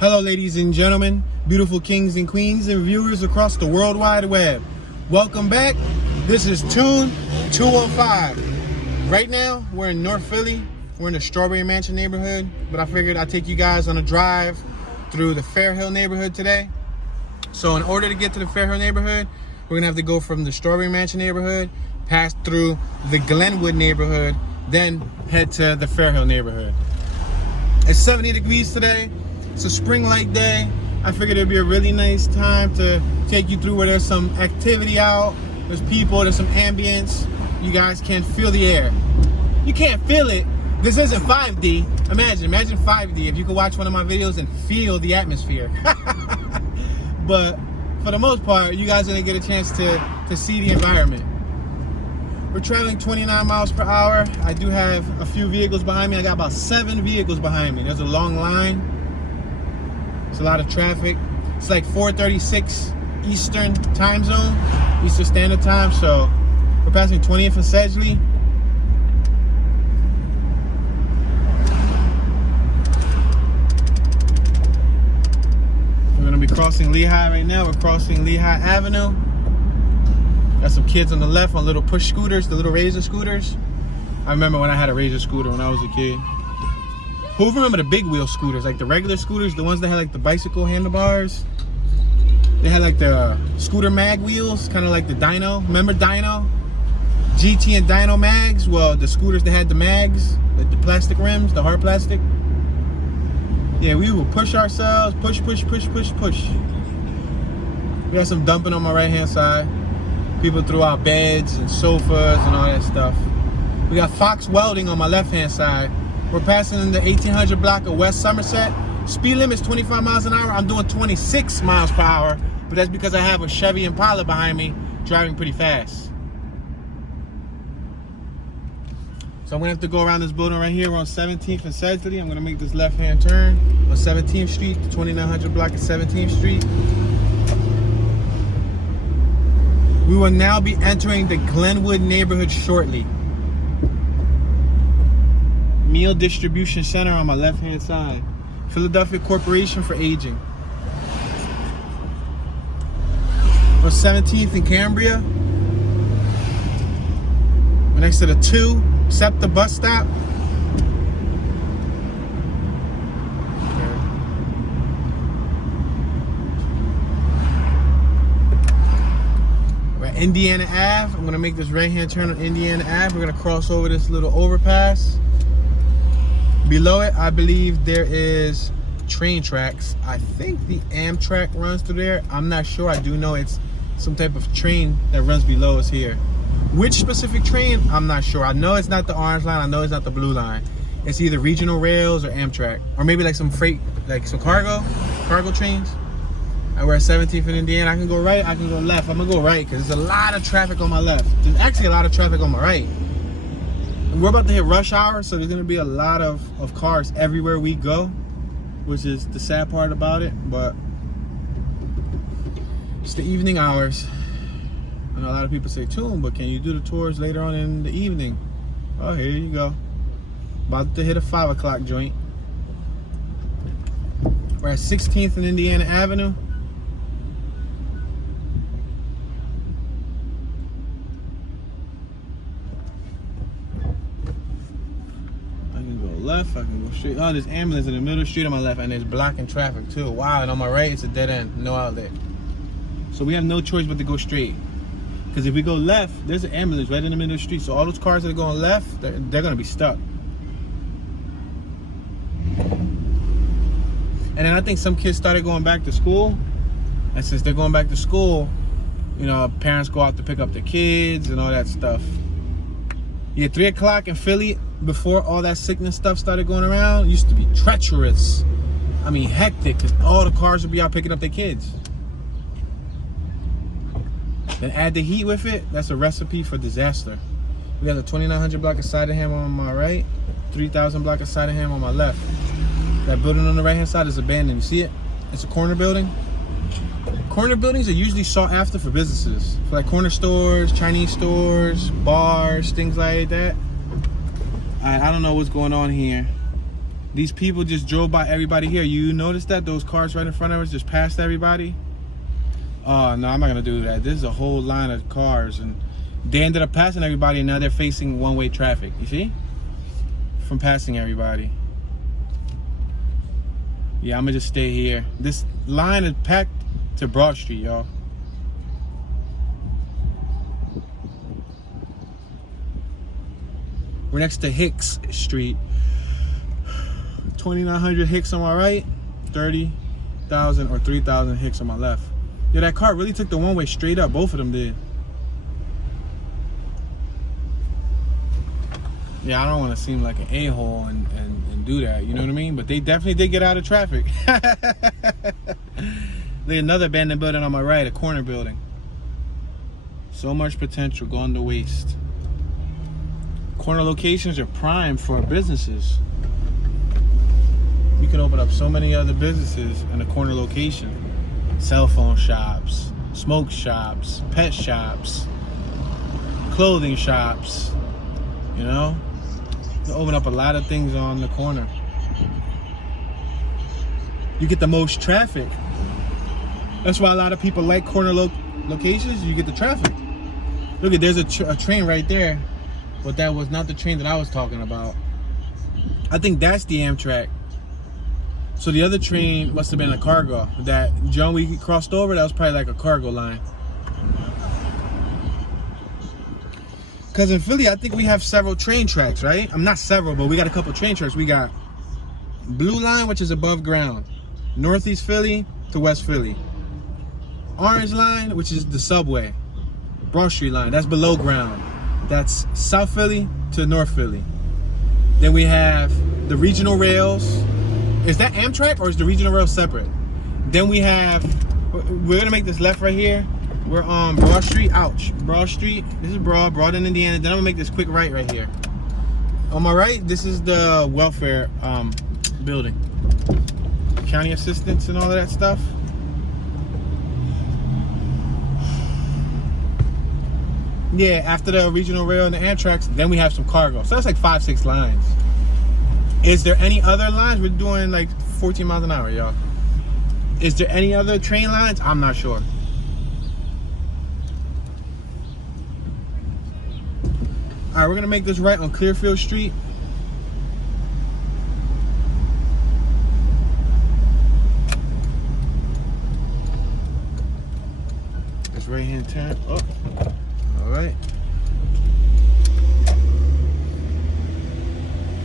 Hello, ladies and gentlemen, beautiful kings and queens, and viewers across the World Wide Web. Welcome back. This is Tune 205. Right now, we're in North Philly. We're in the Strawberry Mansion neighborhood, but I figured I'd take you guys on a drive through the Fairhill neighborhood today. So in order to get to the Fairhill neighborhood, we're gonna have to go from the Strawberry Mansion neighborhood, pass through the Glenwood neighborhood, then head to the Fairhill neighborhood. It's 70 degrees today. It's a spring-like day. I figured it'd be a really nice time to take you through where there's some activity out, there's people, there's some ambience. You guys can feel the air. You can't feel it. This isn't 5D. Imagine 5D if you could watch one of my videos and feel the atmosphere. But for the most part, you guys are gonna get a chance to see the environment. We're traveling 29 miles per hour. I do have a few vehicles behind me. I got about 7 vehicles behind me. There's a long line. It's a lot of traffic. It's like 4:36 Eastern time zone, Eastern Standard Time. So we're passing 20th and Sedgley. We're gonna be crossing Lehigh right now. We're crossing Lehigh Avenue. Got some kids on the left on little push scooters, the little Razor scooters. I remember when I had a Razor scooter when I was a kid. Who remember the big wheel scooters, like the regular scooters, the ones that had like the bicycle handlebars? They had like the scooter mag wheels, kind of like the Dyno. Remember Dyno? GT and Dyno mags? Well, the scooters that had the mags, like the plastic rims, the hard plastic. Yeah, we would push ourselves, push. We got some dumping on my right hand side. People threw out beds and sofas and all that stuff. We got Fox Welding on my left hand side. We're passing in the 1800 block of West Somerset. Speed limit is 25 miles an hour. I'm doing 26 miles per hour, but that's because I have a Chevy Impala behind me driving pretty fast. So I'm gonna have to go around this building right here. We're on 17th and Sedgley. I'm gonna make this left-hand turn on 17th Street, the 2900 block of 17th Street. We will now be entering the Glenwood neighborhood shortly. Meal Distribution Center on my left-hand side. Philadelphia Corporation for Aging. We're 17th and Cambria. We're next to the 2 SEPTA bus stop. We're at Indiana Ave. I'm gonna make this right-hand turn on Indiana Ave. We're gonna cross over this little overpass. Below it, I believe there is train tracks. I think the Amtrak runs through there. I'm not sure. I do know it's some type of train that runs below us here. Which specific train? I'm not sure. I know it's not the orange line. I know it's not the blue line. It's either regional rails or Amtrak. Or maybe like some freight, like some cargo trains. And we're at 17th in Indiana. I can go right, I can go left. I'm gonna go right because there's a lot of traffic on my left. There's actually a lot of traffic on my right. We're about to hit rush hour, so there's gonna be a lot of cars everywhere we go, which is the sad part about it, but it's the evening hours. I know a lot of people say, Tune, but can you do the tours later on in the evening? Oh, here you go. About to hit a 5 o'clock joint. We're at 16th and Indiana Avenue. Left, I can go straight. Oh, there's ambulance in the middle of the street on my left, and there's blocking traffic too. Wow, and on my right, it's a dead end, no outlet. So we have no choice but to go straight. Because if we go left, there's an ambulance right in the middle of the street. So all those cars that are going left, they're gonna be stuck. And then I think some kids started going back to school. And since they're going back to school, you know, parents go out to pick up their kids and all that stuff. Yeah, 3 o'clock in Philly, before all that sickness stuff started going around, used to be treacherous. I mean, hectic, because all the cars would be out picking up their kids. Then add the heat with it, that's a recipe for disaster. We got the 2900 block of Sydenham on my right, 3000 block of Sydenham on my left. That building on the right hand side is abandoned. You see it? It's a corner building. Corner buildings are usually sought after for businesses. For like corner stores, Chinese stores, bars, things like that. I don't know what's going on here. These people just drove by everybody here. You notice that those cars right in front of us just passed everybody? Oh, no, I'm not gonna do that. This is a whole line of cars, and they ended up passing everybody, and now they're facing one-way traffic. You see? From passing everybody. Yeah, I'm gonna just stay here. This line is packed to Broad Street, y'all. We're next to Hicks Street. 2900 Hicks on my right, 30,000 or 3,000 Hicks on my left. Yeah, that car really took the one way straight up. Both of them did. Yeah, I don't want to seem like an a-hole and do that, you know what I mean? But they definitely did get out of traffic. There's another abandoned building on my right, a corner building. So much potential going to waste. Corner locations are prime for businesses. You can open up so many other businesses in a corner location. Cell phone shops, smoke shops, pet shops, clothing shops, you know? You open up a lot of things on the corner. You get the most traffic. That's why a lot of people like corner locations. You get the traffic. Look at, there's a train right there, but that was not the train that I was talking about. I think that's the Amtrak. So the other train must have been a cargo. That John we crossed over, that was probably like a cargo line. Because in Philly, I think we have several train tracks, right? I'm not several, but we got a couple train tracks. We got Blue Line, which is above ground. Northeast Philly to West Philly. Orange Line, which is the subway. Broad Street Line, that's below ground. That's South Philly to North Philly. Then we have the regional rails. Is that Amtrak or is the regional rail separate? Then we have, we're gonna make this left right here. We're on Broad Street, ouch. Broad Street, this is Broad in Indiana. Then I'm gonna make this quick right here. On my right, this is the welfare building. County assistants and all of that stuff. Yeah, after the regional rail and the Amtrak, then we have some cargo. So that's like 5-6 lines. Is there any other lines? We're doing like 14 miles an hour, y'all. Is there any other train lines? I'm not sure. All right, we're gonna make this right on Clearfield Street. This right-hand turn. Oh, all right.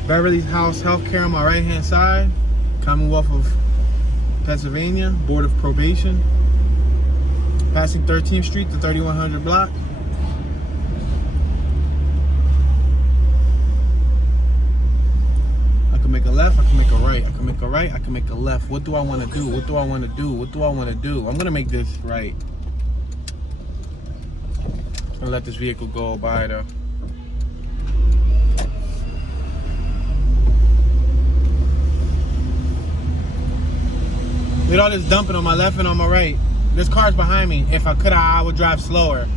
Beverly's House Healthcare on my right-hand side. Commonwealth of Pennsylvania, Board of Probation. Passing 13th Street to 3100 block. I can make a left, I can make a right. I can make a right, I can make a left. What do I want to do? What do I want to do? What do I want to do? I'm going to make this right. I'll let this vehicle go by though. Look at all this dumping on my left and on my right. There's cars behind me. If I could, I would drive slower.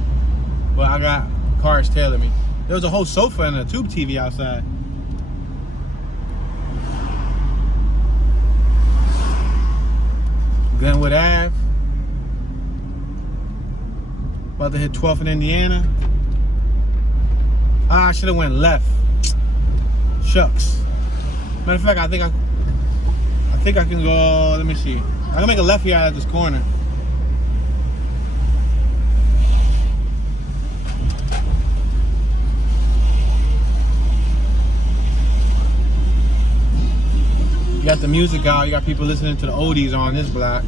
But I got cars tailing me. There was a whole sofa and a tube TV outside. Glenwood Ave. About to hit 12th in Indiana. Ah, I should have went left. Shucks. Matter of fact, I think I can go, let me see. I can make a left here out of this corner. You got the music out, you got people listening to the oldies on this block.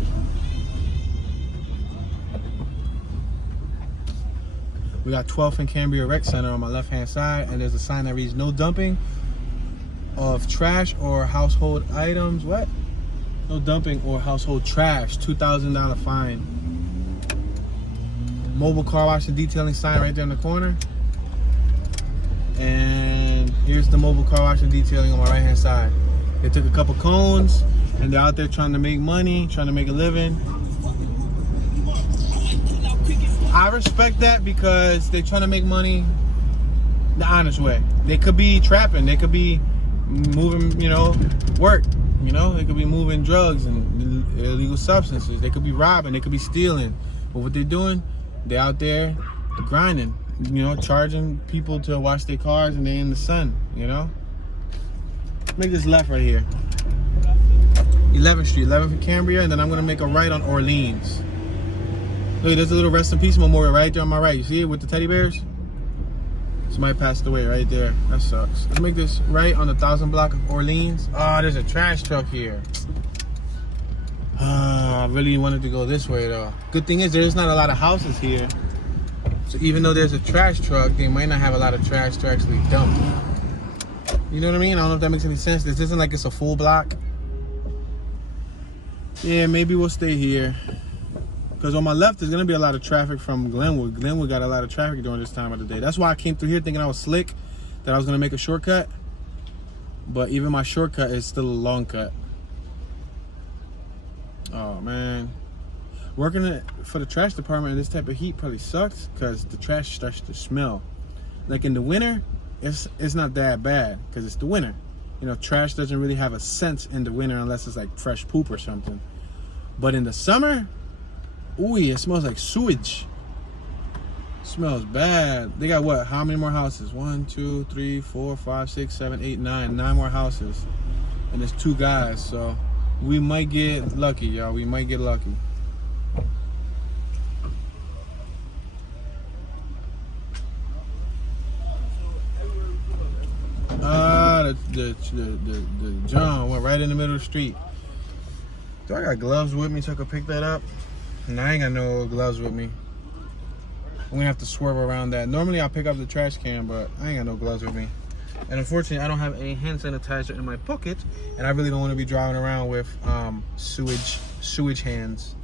We got 12th and Cambria Rec Center on my left-hand side, and there's a sign that reads no dumping of trash or household items. What? No dumping or household trash. $2,000 fine. Mobile car wash and detailing sign right there in the corner. And here's the mobile car wash and detailing on my right-hand side. They took a couple cones and they're out there trying to make money, trying to make a living. I respect that because they're trying to make money the honest way. They could be trapping. They could be moving, you know, work. You know, they could be moving drugs and illegal substances. They could be robbing. They could be stealing. But what they're doing, they're out there grinding. You know, charging people to wash their cars, and they're in the sun. You know. Make this left right here. 11th Street, 11th for Cambria, and then I'm gonna make a right on Orleans. Look, there's a little rest in peace memorial right there on my right. You see it with the teddy bears? Somebody passed away right there. That sucks. Let's make this right on the 1000 block of Orleans. Oh, there's a trash truck here. I really wanted to go this way though. Good thing is there's not a lot of houses here. So even though there's a trash truck, they might not have a lot of trash to actually dump. You know what I mean? I don't know if that makes any sense. This isn't like it's a full block. Yeah, maybe we'll stay here. Because on my left, there's going to be a lot of traffic from Glenwood. Glenwood got a lot of traffic during this time of the day. That's why I came through here thinking I was slick, that I was going to make a shortcut. But even my shortcut is still a long cut. Oh, man. Working for the trash department in this type of heat probably sucks because the trash starts to smell. Like in the winter, it's not that bad because it's the winter. You know, trash doesn't really have a sense in the winter unless it's like fresh poop or something. But in the summer, ooh, it smells like sewage. It smells bad. They got what? How many more houses? 1, 2, 3, 4, 5, 6, 7, 8, 9. 9 more houses. And there's 2 guys, so we might get lucky, y'all. We might get lucky. The John went right in the middle of the street. Do I got gloves with me so I can pick that up? No, I ain't got no gloves with me. I'm gonna have to swerve around that. Normally I'll pick up the trash can, but I ain't got no gloves with me. And unfortunately, I don't have any hand sanitizer in my pocket, and I really don't want to be driving around with sewage hands.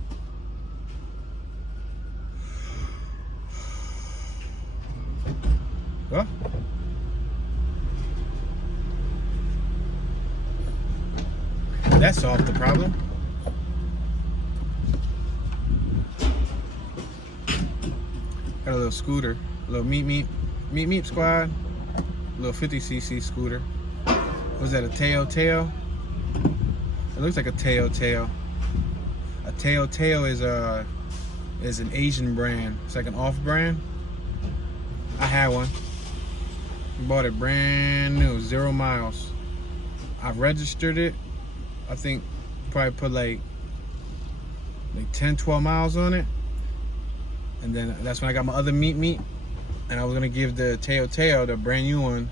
Huh? That solved the problem. Got a little scooter, a little meep squad, a little 50cc scooter. Was that a Teo? It looks like a Teo. A Teo is an Asian brand. It's like an off-brand. I had one. Bought it brand new, 0 miles. I registered it. I think probably put like 10, 12 miles on it. And then that's when I got my other meat. And I was gonna give the Teo, the brand new one,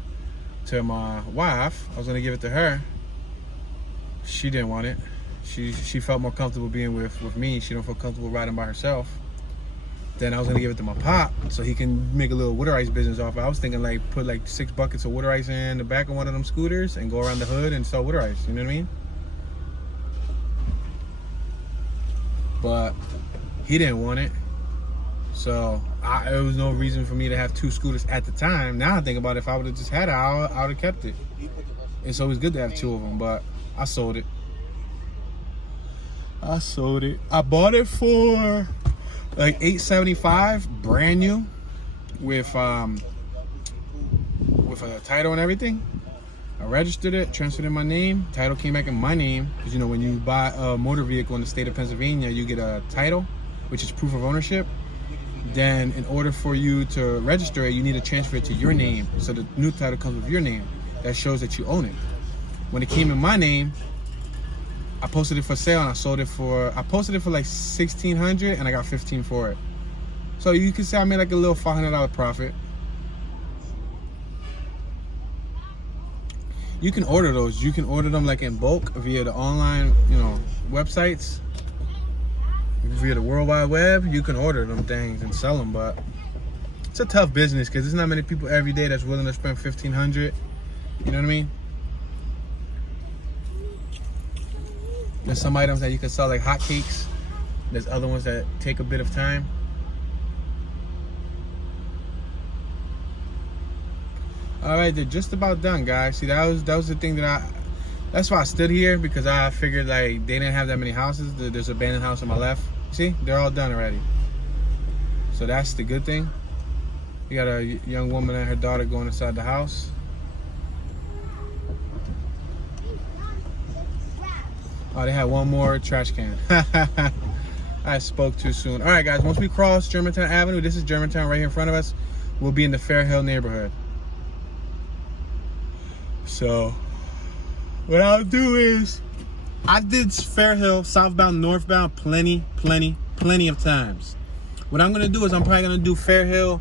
to my wife. I was gonna give it to her. She didn't want it. She felt more comfortable being with me. She don't feel comfortable riding by herself. Then I was gonna give it to my pop so he can make a little water ice business off it. I was thinking like put like 6 buckets of water ice in the back of one of them scooters and go around the hood and sell water ice. You know what I mean? But he didn't want it. So there was no reason for me to have 2 scooters at the time. Now I think about it, if I would have just had it, I would have kept it. It's always good to have 2 of them, but I sold it. I bought it for like $875, brand new, with a title and everything. I registered it, transferred in my name. Title came back in my name, because you know when you buy a motor vehicle in the state of Pennsylvania, you get a title, which is proof of ownership. Then in order for you to register it, you need to transfer it to your name. So the new title comes with your name. That shows that you own it. When it came in my name, I posted it for sale and I posted it for like $1,600 and I got $1,500 for it. So you can say I made like a little $500 profit. You can order those. You can order them like in bulk via the online, websites. Via the World Wide Web, you can order them things and sell them, but it's a tough business because there's not many people every day that's willing to spend $1,500. You know what I mean? There's some items that you can sell like hotcakes. There's other ones that take a bit of time. All right, they're just about done, guys. See, that was the thing that's why I stood here, because I figured like they didn't have that many houses. There's an abandoned house on my left. See, they're all done already. So that's the good thing. You got a young woman and her daughter going inside the house. Oh, they had one more trash can. I spoke too soon. All right, guys, once we cross Germantown Avenue, this is Germantown right here in front of us, we'll be in the Fair Hill neighborhood. So what I'll do is, I did Fair Hill southbound, northbound plenty of times. What I'm gonna do is I'm probably gonna do Fair Hill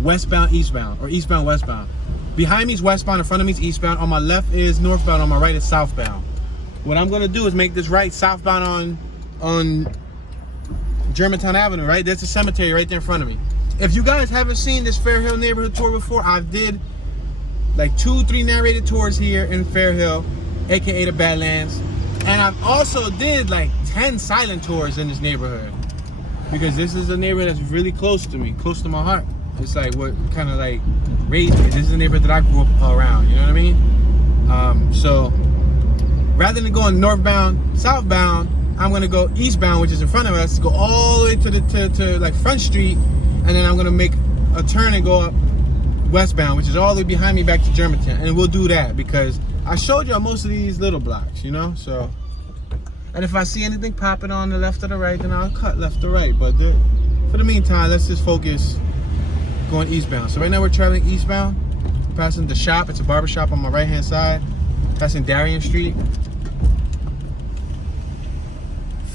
westbound, eastbound, or eastbound, westbound. Behind me is westbound, in front of me is eastbound, on my left is northbound, on my right is southbound. What I'm gonna do is make this right southbound on Germantown Avenue, right? There's a cemetery right there in front of me. If you guys haven't seen this Fair Hill neighborhood tour before, I did like 2-3 narrated tours here in Fair Hill, aka the Badlands. And I've also did like 10 silent tours in this neighborhood, because this is a neighborhood that's really close to me, close to my heart. It's like what kind of like raised me. This is a neighborhood that I grew up around, you know what I mean? So rather than going northbound, southbound, I'm gonna go eastbound, which is in front of us, go all the way to like Front Street, and then I'm gonna make a turn and go up westbound, which is all the way behind me back to Germantown. And we'll do that because I showed you most of these little blocks, you know? So, and if I see anything popping on the left or the right, then I'll cut left or right. But for the meantime, let's just focus going eastbound. So right now we're traveling eastbound, passing the shop. It's a barber shop on my right-hand side, passing Darien Street.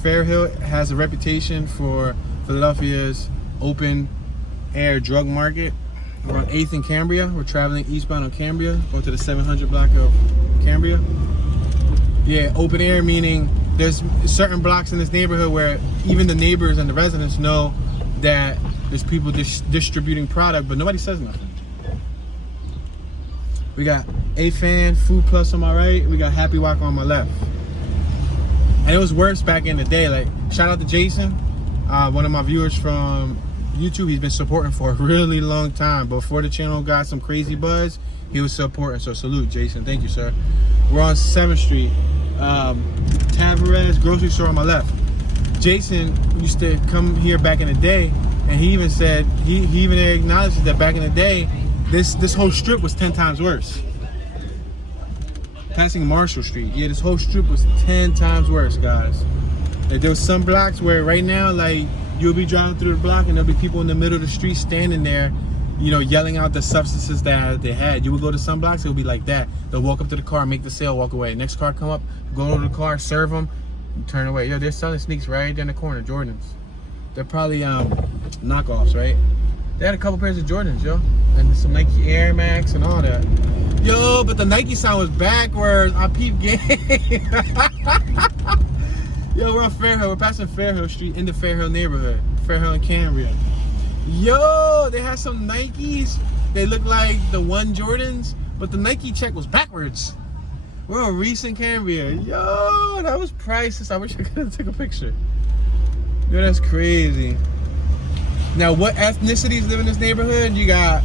Fair Hill has a reputation for Philadelphia's open air drug market. We're on 8th and Cambria. We're traveling eastbound on Cambria, going to the 700 block of Cambria. Yeah, open air meaning there's certain blocks in this neighborhood where even the neighbors and the residents know that there's people distributing product, but nobody says nothing. We got A-Fan, Food Plus on my right. We got Happy Walk on my left. And it was worse back in the day. Like, shout out to Jason, one of my viewers from YouTube. He's been supporting for a really long time. Before the channel got some crazy buzz, he was supporting. So salute, Jason. Thank you, sir. We're on 7th Street. Tavares grocery store on my left. Jason used to come here back in the day, and he even said, he even acknowledged that back in the day, this whole strip was 10 times worse. Passing Marshall Street. Yeah, this whole strip was 10 times worse, guys. Like, there was some blocks where right now, like, you'll be driving through the block and there'll be people in the middle of the street standing there, you know, yelling out the substances that they had. You would go to some blocks, it'll be like that. They'll walk up to the car, make the sale, walk away. Next car come up, go over to the car, serve them, turn away. Yo, they're selling sneaks right there in the corner, Jordans. They're probably knockoffs, right? They had a couple pairs of Jordans, yo. And some Nike Air Max and all that. Yo, but the Nike sign was backwards. I peep game. Yo, we're on Fair Hill. We're passing Fair Hill Street in the Fair Hill neighborhood. Fair Hill and Cambria. Yo, they had some Nikes. They look like the one Jordans, but the Nike check was backwards. We're on Reese and Cambria. Yo, that was priceless. I wish I could have took a picture. Yo, that's crazy. Now, what ethnicities live in this neighborhood? You got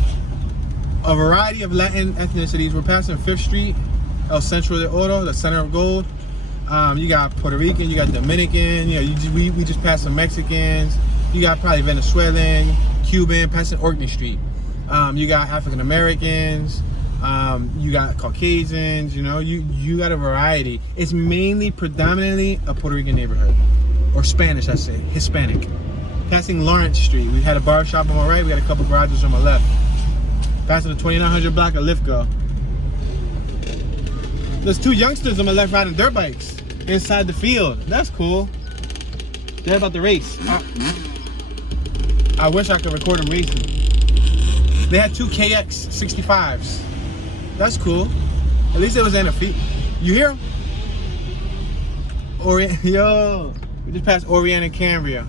a variety of Latin ethnicities. We're passing 5th Street, El Centro de Oro, the center of gold. You got Puerto Rican, you got Dominican, you know, we just passed some Mexicans. You got probably Venezuelan, Cuban, passing Orkney Street. You got African Americans, you got Caucasians, you know, you got a variety. It's mainly predominantly a Puerto Rican neighborhood, or Spanish, I say, Hispanic. Passing Lawrence Street, we had a bar shop on my right, we got a couple garages on my left. Passing the 2900 block of Lithgow. There's 2 youngsters on my left riding dirt bikes inside the field. That's cool. They're about to race. I wish I could record them racing. They had 2 KX 65s. That's cool. At least it was in a feet. You hear them? Yo, we just passed Orient and Cambria.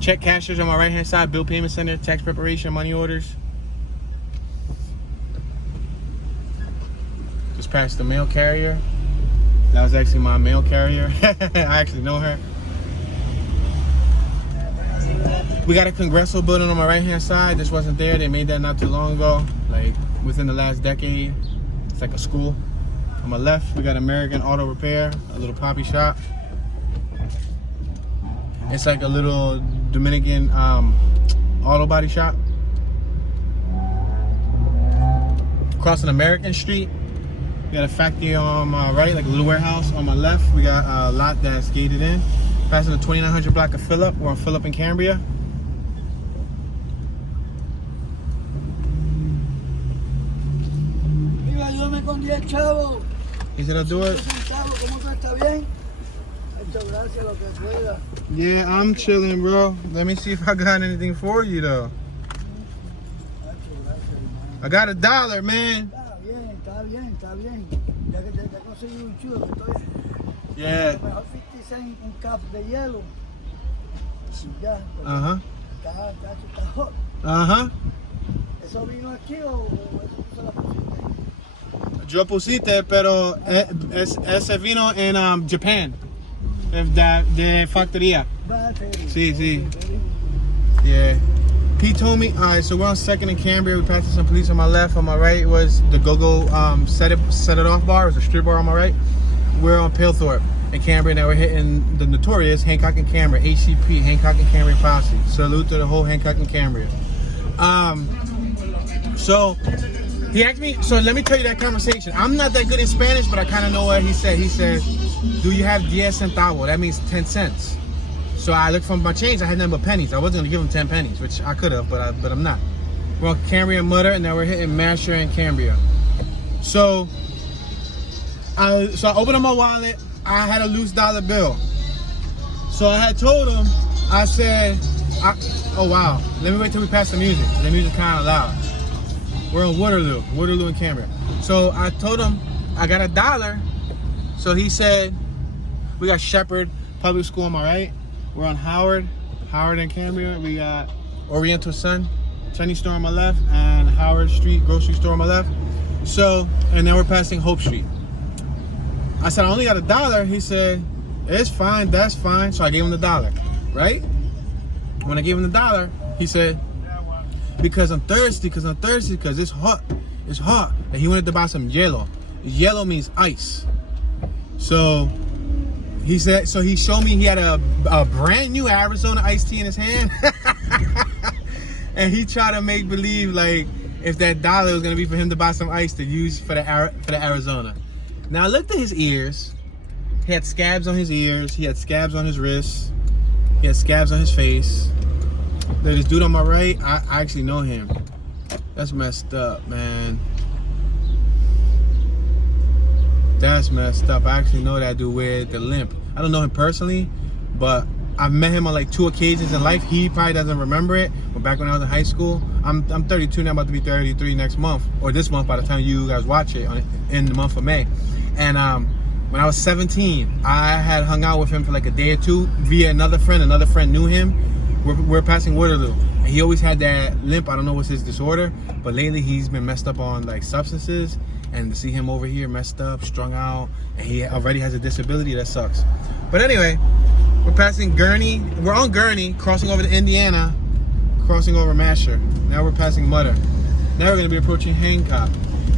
Check cashers on my right hand side, bill payment center, tax preparation, money orders. Just past the mail carrier. That was actually my mail carrier. I actually know her. We got a Congresso building on my right hand side. This wasn't there. They made that not too long ago, like within the last decade. It's like a school. On my left, we got American Auto Repair, a little poppy shop. It's like a little Dominican auto body shop. Crossing American Street, We got a factory on my right, like a little warehouse. On my left, we got a lot that's gated in. Passing the 2900 block of Phillip. We're on Phillip and Cambria. Mira, ayúdame con 10 chavos. He said I'll do it. Chavo, ¿cómo tú estás bien? Muchas gracias, lo que pueda. Yeah, I'm chilling, bro. Let me see if I got anything for you, though. I got $1, man. Está bien, está bien, está bien. Ya que te conseguí un chulo, que estoy... Yeah. Mejor 50 cent un cup de hielo. Ya. Uh-huh. Está hot. Uh-huh. ¿Eso vino aquí o eso tú se la pusiste? Yo pusiste, pero ese vino en Japan. De factoría. Sí, sí. Yeah. He told me, all right, so we're on 2nd and Cambria. We passed some police on my left. On my right was the go-go set it off bar. It was a strip bar on my right. We're on Palethorpe and Cambria. Now we're hitting the notorious Hancock and Cambria, HCP, Hancock and Cambria Posse. Salute to the whole Hancock and Cambria. So he asked me, so let me tell you that conversation. I'm not that good in Spanish, but I kind of know what he said. He said, do you have 10 centavos? That means 10 cents. So I looked from my change. I had nothing but pennies. I wasn't gonna give him 10 pennies, which I could have, but I'm not. We're on Cambria and Mutter, and now we're hitting Masher and Cambria. So I opened up my wallet. I had a loose $1 bill. So I had told him, I said, oh wow, let me wait till we pass the music. The music's kind of loud. We're on Waterloo and Cambria. So I told him I got $1. So he said, we got Shepherd Public School on my right. We're on Howard and Cambria. We got Oriental Sun Chinese store on my left and Howard Street grocery store on my left. So, and then we're passing Hope Street. I said, I only got $1. He said, it's fine, that's fine. So I gave him the $1, right? When I gave him the $1, he said, because I'm thirsty, because it's hot. It's hot. And he wanted to buy some hielo. Hielo means ice. So he said, so he showed me he had a brand new Arizona iced tea in his hand. And he tried to make believe like if that $1 was gonna be for him to buy some ice to use for the Arizona. Now I looked at his ears. He had scabs on his ears. He had scabs on his wrists. He had scabs on his face. There's this dude on my right. I actually know him. That's messed up, man. That's messed up. I actually know that dude with the limp. I don't know him personally, but I've met him on like 2 occasions in life. He probably doesn't remember it, but back when I was in high school, I'm 32 now, about to be 33 next month, or this month by the time you guys watch it in the month of May. And when I was 17, I had hung out with him for like a day or two via another friend. Another friend knew him. We're passing Waterloo. And he always had that limp. I don't know what's his disorder, but lately he's been messed up on like substances. And to see him over here messed up, strung out, and he already has a disability, that sucks. But anyway, we're passing Gurney. We're on Gurney, crossing over to Indiana, crossing over Masher. Now we're passing Mutter. Now we're gonna be approaching Hancock.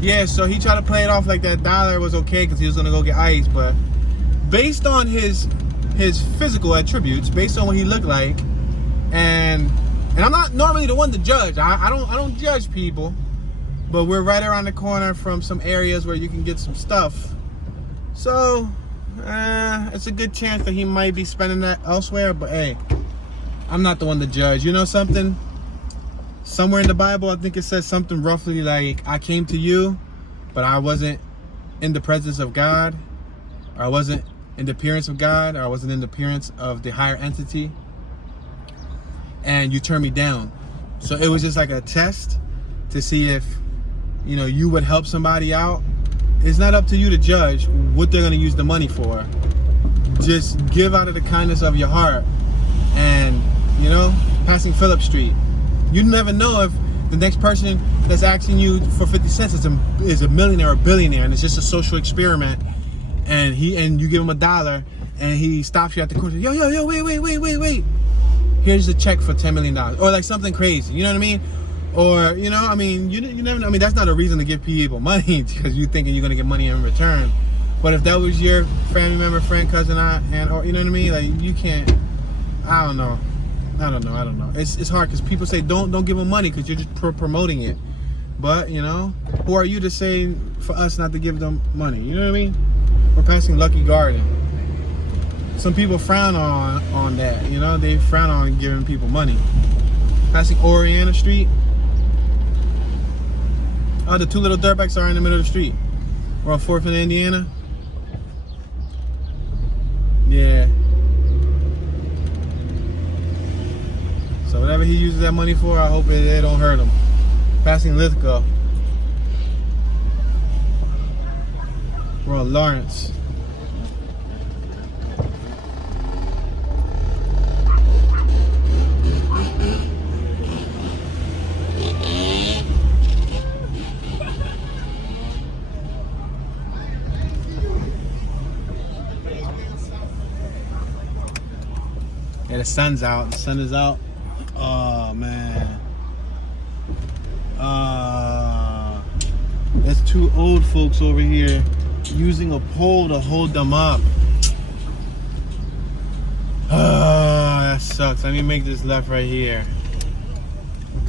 Yeah, so he tried to play it off like that $1 was okay because he was gonna go get ice, but based on his physical attributes, based on what he looked like, and I'm not normally the one to judge. I don't judge people. But we're right around the corner from some areas where you can get some stuff. So, it's a good chance that he might be spending that elsewhere. But hey, I'm not the one to judge. You know something? Somewhere in the Bible, I think it says something roughly like, I came to you, but I wasn't in the presence of God. Or I wasn't in the appearance of God. Or I wasn't in the appearance of the higher entity. And you turned me down. So it was just like a test to see if, you know, you would help somebody out. It's not up to you to judge what they're going to use the money for. Just give out of the kindness of your heart. And, you know, passing Phillip Street. You never know if the next person that's asking you for 50 cents is a millionaire or billionaire, and it's just a social experiment. And you give him $1, and he stops you at the corner. Yo, wait. Here's a check for $10 million. Or like something crazy. You know what I mean? Or, you know, I mean, you never know. I mean, that's not a reason to give people money because you're thinking you're going to get money in return. But if that was your family member, friend, cousin, aunt, or you know what I mean? Like, you can't, I don't know. It's hard because people say don't give them money because you're just promoting it. But, you know, who are you to say for us not to give them money? You know what I mean? We're passing Lucky Garden. Some people frown on that, you know? They frown on giving people money. Passing Oriana Street. Oh, the two little dirtbags are in the middle of the street. We're on 4th and Indiana. Yeah. So whatever he uses that money for, I hope it don't hurt him. Passing Lithgow. We're on Lawrence. Yeah, the sun's out. The sun is out. Oh man. There's two old folks over here using a pole to hold them up. That sucks. Let me make this left right here.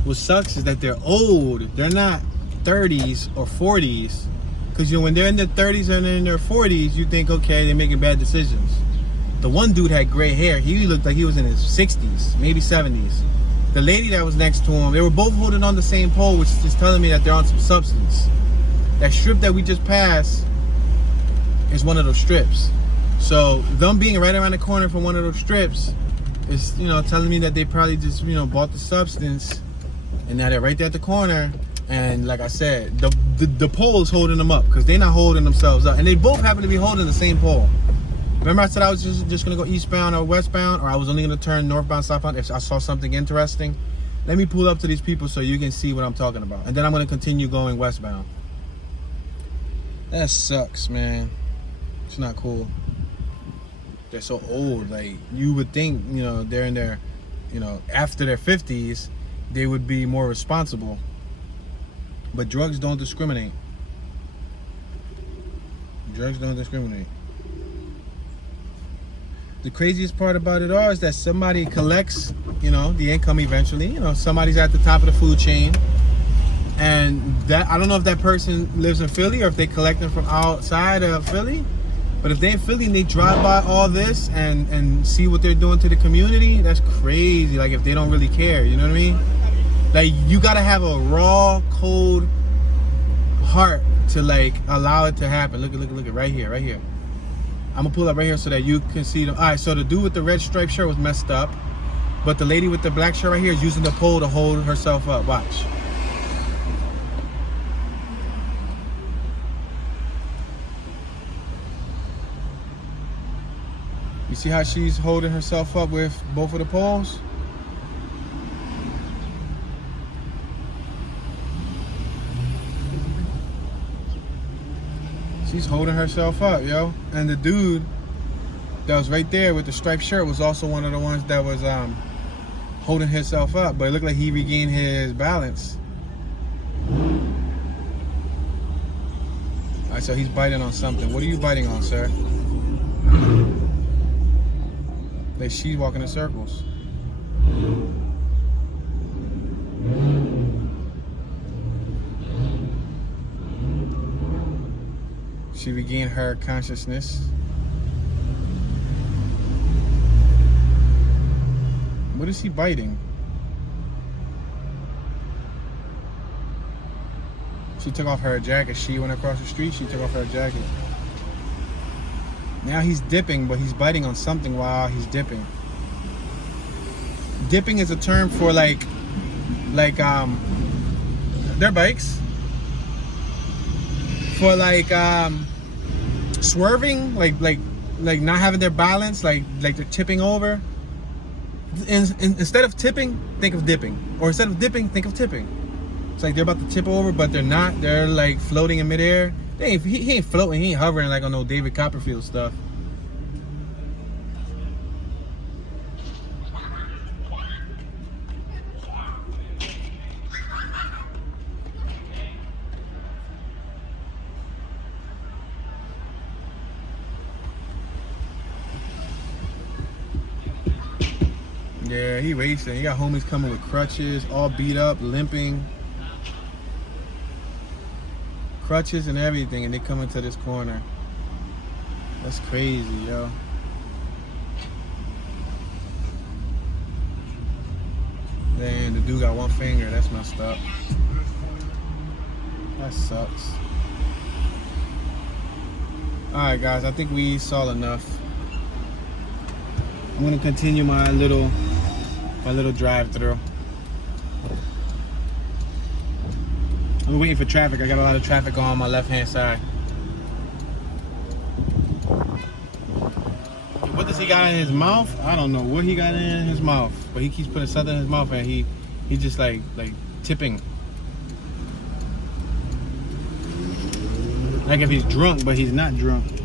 What sucks is that they're old. They're not 30s or 40s. Because you know, when they're in their 30s and in their 40s, you think, okay, they're making bad decisions. The one dude had gray hair. He looked like he was in his 60s, maybe 70s. The lady that was next to him, they were both holding on the same pole, which is telling me that they're on some substance. That strip that we just passed is one of those strips. So them being right around the corner from one of those strips is, you know, telling me that they probably just, you know, bought the substance and now they're right there at the corner. And like I said, the pole is holding them up because they're not holding themselves up. And they both happen to be holding the same pole. Remember I said I was just going to go eastbound or westbound, or I was only going to turn northbound, southbound if I saw something interesting? Let me pull up to these people so you can see what I'm talking about. And then I'm going to continue going westbound. That sucks, man. It's not cool. They're so old. Like, you would think, you know, they're in their, you know, after their 50s, they would be more responsible. But drugs don't discriminate. Drugs don't discriminate. The craziest part about it all is that somebody collects, you know, the income eventually. You know, somebody's at the top of the food chain. And that, I don't know if that person lives in Philly or if they collect them from outside of Philly. But if they're in Philly and they drive by all this and see what they're doing to the community, that's crazy. Like, if they don't really care, you know what I mean? Like, you gotta have a raw, cold heart to, like, allow it to happen. Look at right here, right here. I'm gonna pull up right here so that you can see them. All right, so the dude with the red striped shirt was messed up, but the lady with the black shirt right here is using the pole to hold herself up. Watch. You see how she's holding herself up with both of the poles? She's holding herself up, yo. And the dude that was right there with the striped shirt was also one of the ones that was holding himself up. But it looked like he regained his balance. All right, so he's biting on something. What are you biting on, sir? Like, she's walking in circles. She regained her consciousness. What is he biting? She took off her jacket. She went across the street. She took off her jacket. Now he's dipping, but he's biting on something while he's dipping. Dipping is a term for like their bikes. For like swerving, like not having their balance, like they're tipping over. Instead of tipping, think of dipping. Or instead of dipping, think of tipping. It's like they're about to tip over, but they're not. They're like floating in midair. He ain't floating, he ain't hovering like on no David Copperfield stuff. Yeah, he racing. He got homies coming with crutches, all beat up, limping. crutches and everything, and they come into this corner. That's crazy, yo. Damn, the dude got one finger. That's messed up. That sucks. Alright guys, I think we saw enough. I'm gonna continue my little drive through. I'm waiting for traffic. I got a lot of traffic on my left hand side. What does he got in his mouth? I don't know what he got in his mouth, but he keeps putting something in his mouth, and he's just like tipping. Like if he's drunk, but he's not drunk.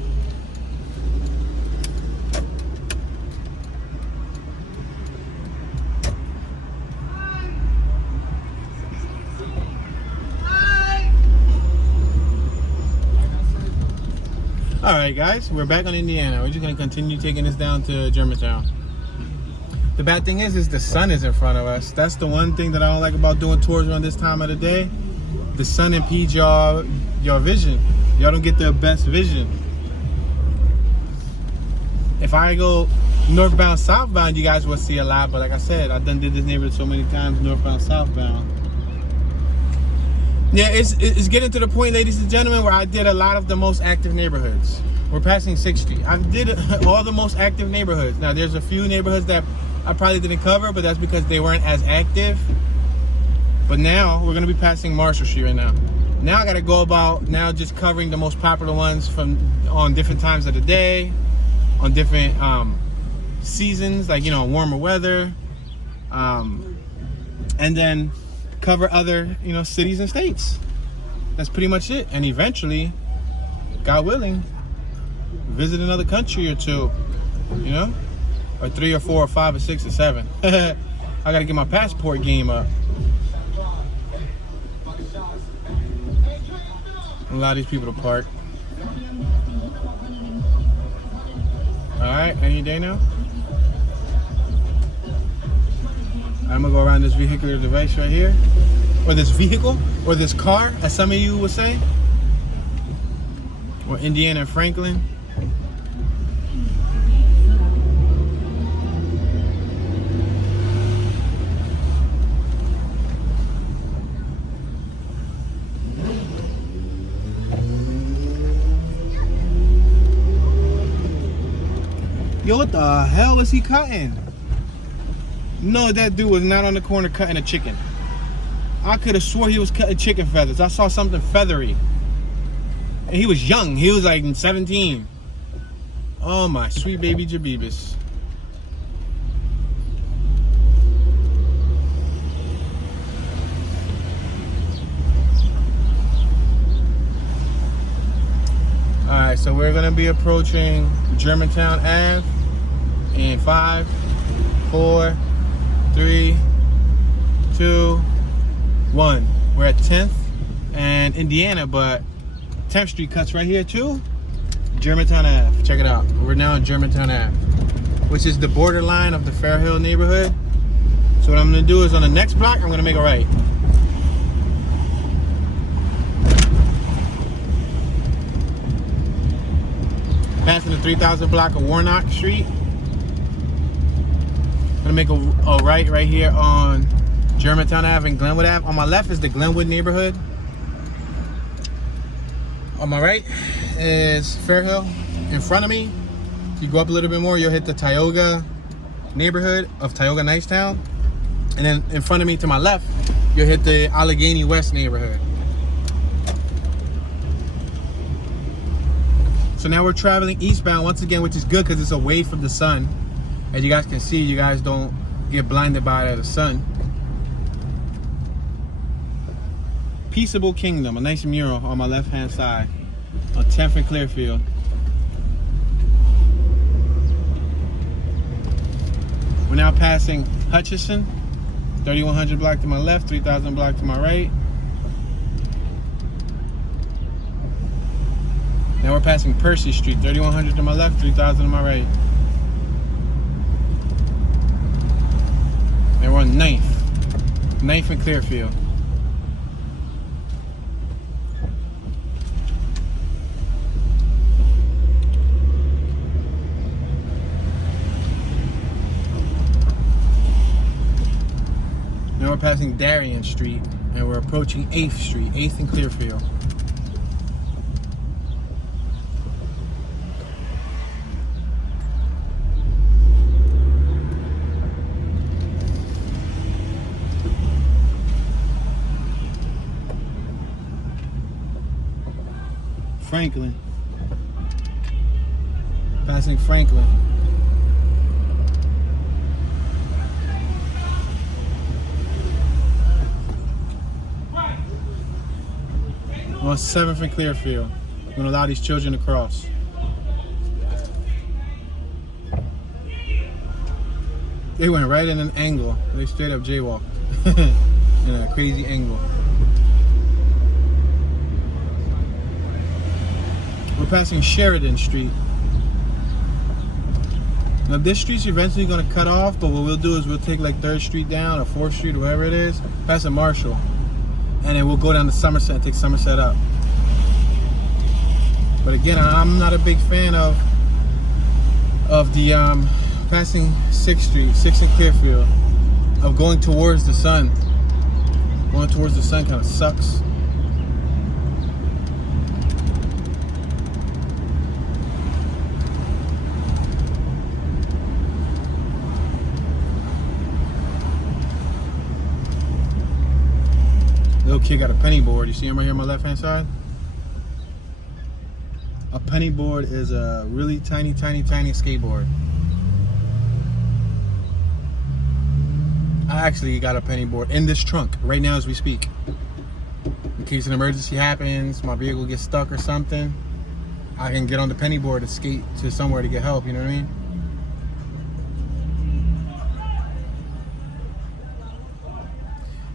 Alright guys, we're back on Indiana. We're just going to continue taking this down to Germantown. The bad thing is the sun is in front of us. That's the one thing that I don't like about doing tours around this time of the day. The sun impedes your vision. Y'all don't get the best vision. If I go northbound, southbound, you guys will see a lot. But like I said, I've did this neighborhood so many times, northbound, southbound. Yeah, it's getting to the point, ladies and gentlemen, where I did a lot of the most active neighborhoods. We're passing 6th Street. I did all the most active neighborhoods. Now, there's a few neighborhoods that I probably didn't cover, but that's because they weren't as active. But now, we're going to be passing Marshall Street right now. Now I got to go about now just covering the most popular ones on different times of the day, on different seasons, like, you know, warmer weather. And then cover other, you know, cities and states. That's pretty much it. And eventually, God willing, visit another country or two, you know, or 3 or 4 or 5 or 6 or 7. I gotta get my passport game up. Allow these people to park. All right, any day now. I'm gonna go around this vehicular device right here, or this vehicle, or this car, as some of you would say, or Indiana and Franklin. Yo, what the hell was he cutting? No, that dude was not on the corner cutting a chicken. I could have swore he was cutting chicken feathers. I saw something feathery. And he was young. He was like 17. Oh my sweet baby Jabibis. Alright, so we're gonna be approaching Germantown Ave in 5, 4, 3, 2, 1. We're at 10th and Indiana, but 10th Street cuts right here too. Germantown Ave. Check it out. We're now in Germantown Ave, which is the borderline of the Fairhill neighborhood. So what I'm going to do is on the next block, I'm going to make a right. Passing the 3000 block of Warnock Street. I'm gonna make a right here on Germantown Ave and Glenwood Ave. On my left is the Glenwood neighborhood. On my right is Fairhill. In front of me, if you go up a little bit more, you'll hit the Tioga neighborhood of Tioga Nicetown. And then in front of me to my left, you'll hit the Allegheny West neighborhood. So now we're traveling eastbound once again, which is good because it's away from the sun. As you guys can see, you guys don't get blinded by the sun. Peaceable Kingdom, a nice mural on my left hand side on 10th and Clearfield. We're now passing Hutchinson, 3100 block to my left, 3000 block to my right. Now we're passing Percy Street, 3100 to my left, 3000 to my right. And we're on 9th and Clearfield. Now we're passing Darien Street, and we're approaching 8th Street, 8th and Clearfield. Franklin. Passing Franklin. On 7th and Clearfield. I'm gonna allow these children to cross. They went right in an angle. They straight up jaywalked. In a crazy angle. We're passing Sheridan Street. Now this street's eventually gonna cut off, but what we'll do is we'll take like 3rd Street down or 4th Street or whatever it is, passing Marshall. And then we'll go down to Somerset and take Somerset up. But again, I'm not a big fan of the passing 6th Street, 6th and Clearfield, of going towards the sun. Going towards the sun kind of sucks. Little kid got a penny board. You see him right here on my left hand side? A penny board is a really tiny skateboard. I actually got a penny board in this trunk right now as we speak. In case an emergency happens, my vehicle gets stuck or something, I can get on the penny board and skate to somewhere to get help, you know what I mean?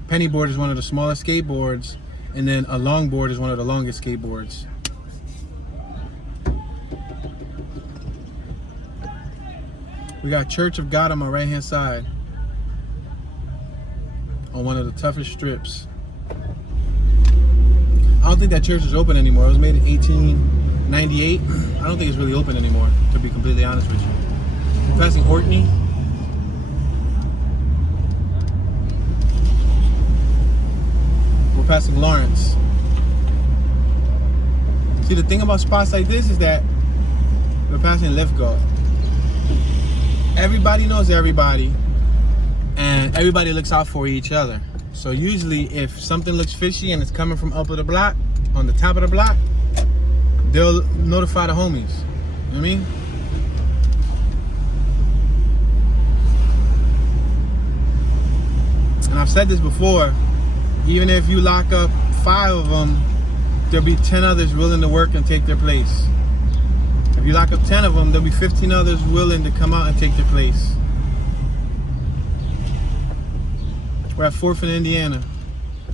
Penny board is one of the smallest skateboards, and then a longboard is one of the longest skateboards. We got Church of God on my right hand side, on one of the toughest strips. I don't think that church is open anymore. It was made in 1898. I don't think it's really open anymore, to be completely honest with you. We're passing Orkney. We're passing Lawrence. See, the thing about spots like this is that we're passing Lithgow. Everybody knows everybody, and everybody looks out for each other. So usually if something looks fishy and it's coming from up of the block, on the top of the block, they'll notify the homies. You know what I mean? And I've said this before, even if you lock up 5 of them, there'll be 10 others willing to work and take their place. If you lock up 10 of them, there'll be 15 others willing to come out and take their place. We're at 4th and Indiana.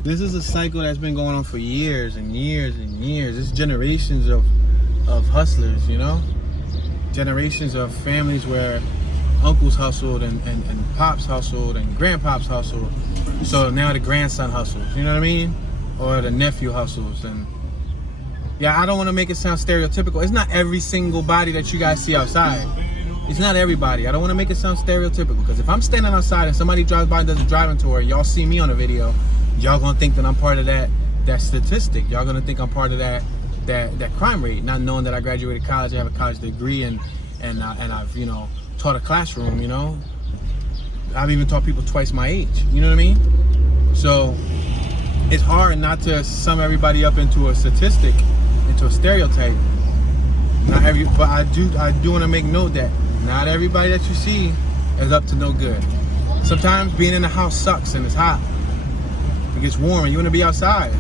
This is a cycle that's been going on for years and years and years. It's generations of hustlers, you know? Generations of families where uncles hustled and pops hustled and grandpops hustled. So now the grandson hustles, you know what I mean? Or the nephew hustles. And yeah, I don't want to make it sound stereotypical. It's not every single body that you guys see outside. It's not everybody. I don't want to make it sound stereotypical, because if I'm standing outside and somebody drives by and does a driving tour, y'all see me on a video, y'all gonna think that I'm part of that statistic. Y'all gonna think I'm part of that crime rate, not knowing that I graduated college, I have a college degree, and I've, you know, taught a classroom, you know. I've even taught people twice my age, you know what I mean? So it's hard not to sum everybody up into a statistic, into a stereotype. But I do want to make note that not everybody that you see is up to no good. Sometimes being in the house sucks and it's hot. It gets warm and you want to be outside.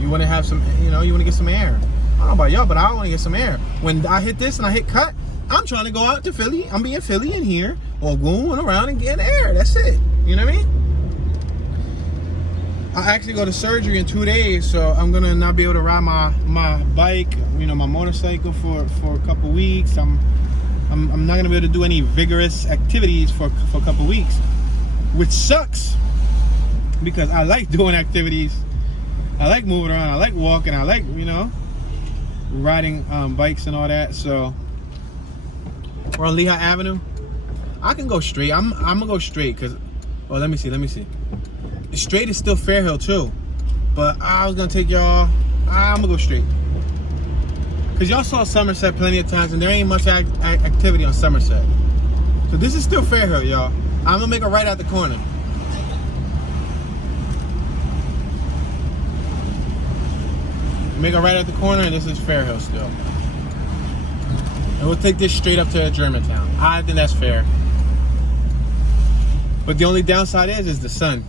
You want to have some, you know, you want to get some air. I don't know about y'all, but I want to get some air. When I hit this and I hit cut, I'm trying to go out to Philly. I'm being Philly in here, or going around and getting air. That's it. You know what I mean? I actually go to surgery in 2 days, so I'm gonna not be able to ride my bike, you know, my motorcycle for a couple weeks. I'm not gonna be able to do any vigorous activities for a couple weeks, which sucks, because I like doing activities. I like moving around. I like walking. I like, you know, riding bikes and all that. So we're on Lehigh Avenue. I can go straight. I'm gonna go straight, because, oh, let me see. The straight is still Fairhill too. But I was gonna take y'all, I'm gonna go straight. Cause y'all saw Somerset plenty of times and there ain't much activity on Somerset. So this is still Fairhill, y'all. I'm gonna make a right at the corner. Make a right at the corner and this is Fairhill still. And we'll take this straight up to Germantown. I think that's fair. But the only downside is the sun.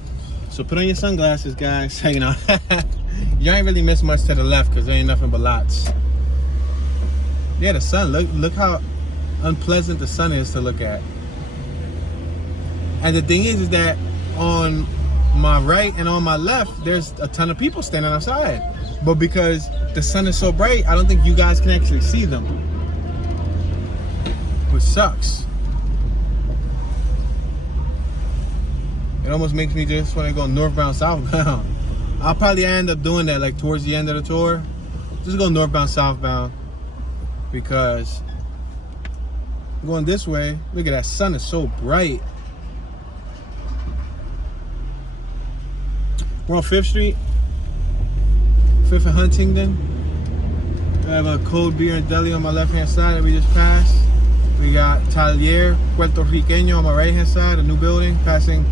So put on your sunglasses, guys. You know, you ain't really miss much to the left because there ain't nothing but lots. Yeah, the sun. Look how unpleasant the sun is to look at. And the thing is that on my right and on my left, there's a ton of people standing outside. But because the sun is so bright, I don't think you guys can actually see them. Which sucks. It almost makes me just want to go northbound, southbound. I'll probably end up doing that like towards the end of the tour. Just go northbound, southbound. Because going this way, look at that sun is so bright. We're on 5th Street. 5th and Huntingdon. I have a cold beer and deli on my left hand side that we just passed. We got Taller Puerto Riqueño on my right hand side, a new building, passing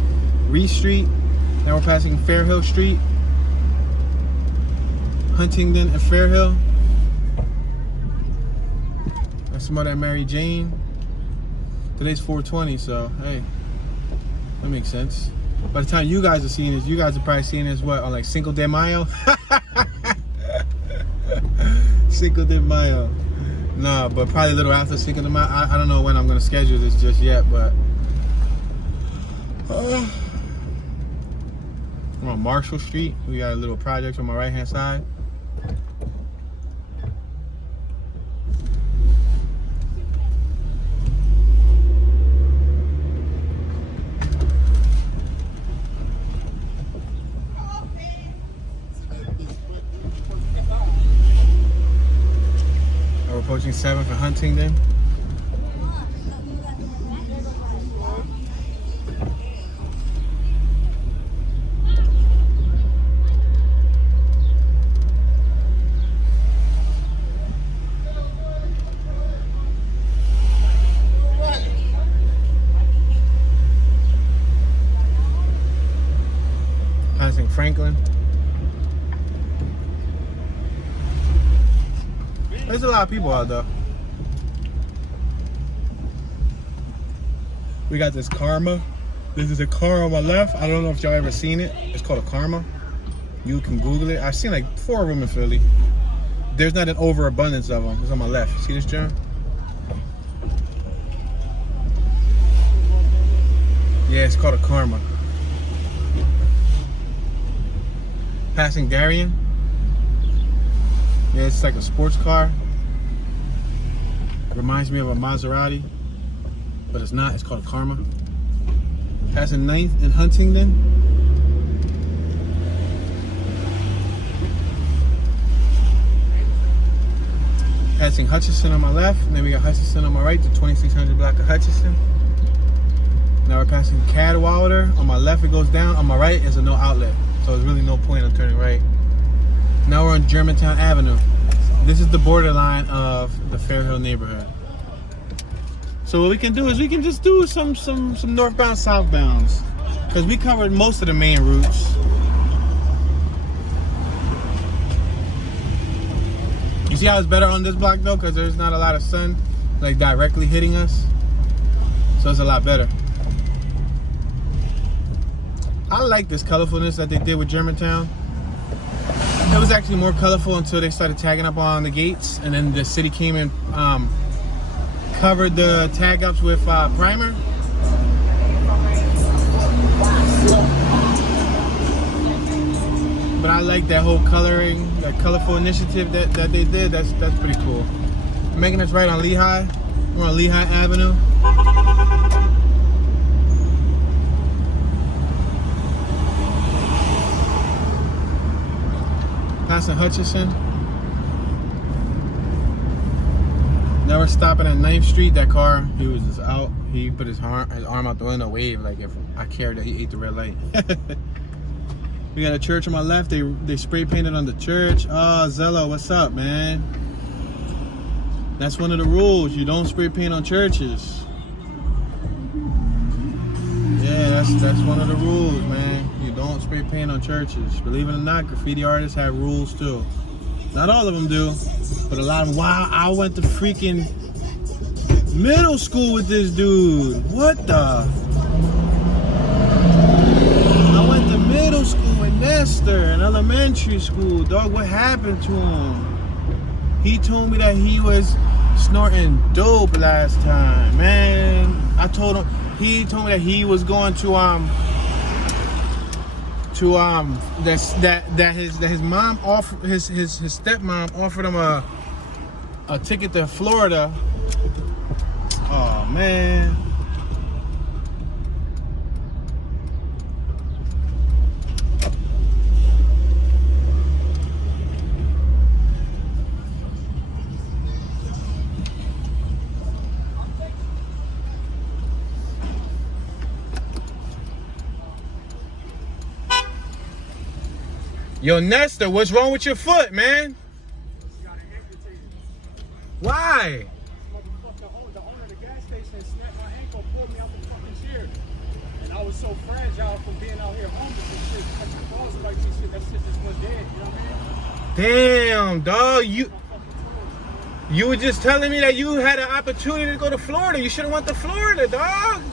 Reese Street. Now we're passing Fairhill Street. Huntingdon and Fairhill. That's some of that Mary Jane. Today's 420, so hey, that makes sense. By the time you guys are seeing this, you guys are probably seeing this what on like Cinco de Mayo. Cinco de Mayo. Nah, but probably a little after Cinco de Mayo. I don't know when I'm gonna schedule this just yet, but we're on Marshall Street. We got a little project on my right hand side. We're approaching 7th and Huntingdon. Passing Franklin. There's a lot of people out though. We got this Karma. This is a car on my left. I don't know if y'all ever seen it. It's called a Karma. You can Google it. I've seen like 4 of them in Philly. There's not an overabundance of them. It's on my left. See this, John? Yeah, it's called a Karma. Passing Darien. Yeah, it's like a sports car. Reminds me of a Maserati, but it's not. It's called a Karma. Passing 9th in Huntingdon. Passing Hutchinson on my left, and then we got Hutchinson on my right, the 2600 block of Hutchinson. Now we're passing Cadwallader. On my left it goes down, on my right is a no outlet. So there's really no point in turning right. Now we're on Germantown Avenue. This is the borderline of the Fairhill neighborhood. So what we can do is we can just do some northbound, southbounds. Because we covered most of the main routes. You see how it's better on this block though? Because there's not a lot of sun like directly hitting us. So it's a lot better. I like this colorfulness that they did with Germantown. It was actually more colorful until they started tagging up on the gates, and then the city came and covered the tag ups with primer. But I like that whole coloring, that colorful initiative that they did. That's pretty cool. Making us right on Lehigh. We're on Lehigh Avenue. Passing Hutchinson. Now we're stopping at 9th Street. That car, he was just out. He put his arm out the window, wave like if I cared that he ate the red light. We got a church on my left. They spray painted on the church. Oh, Zello, what's up, man? That's one of the rules. You don't spray paint on churches. Yeah, that's one of the rules, man. You don't spray paint on churches. Believe it or not, graffiti artists have rules too. Not all of them do, but a lot of them. Wow, I went to freaking middle school with this dude. What the? I went to middle school with Nestor in elementary school. Dog, what happened to him? He told me that he was snorting dope last time, man. I told him. He told me that he was going to his mom offered his stepmom offered him a ticket to Florida. Oh man. Yo, Nestor, what's wrong with your foot, man? Why? The owner of the gas station snapped my ankle, pulled me out the fucking chair. And I was so fragile from being out here homeless and shit, touching balls like this shit, that shit just went dead, you know what I mean? Damn, dog, you were just telling me that you had an opportunity to go to Florida. You should have went to Florida, dog.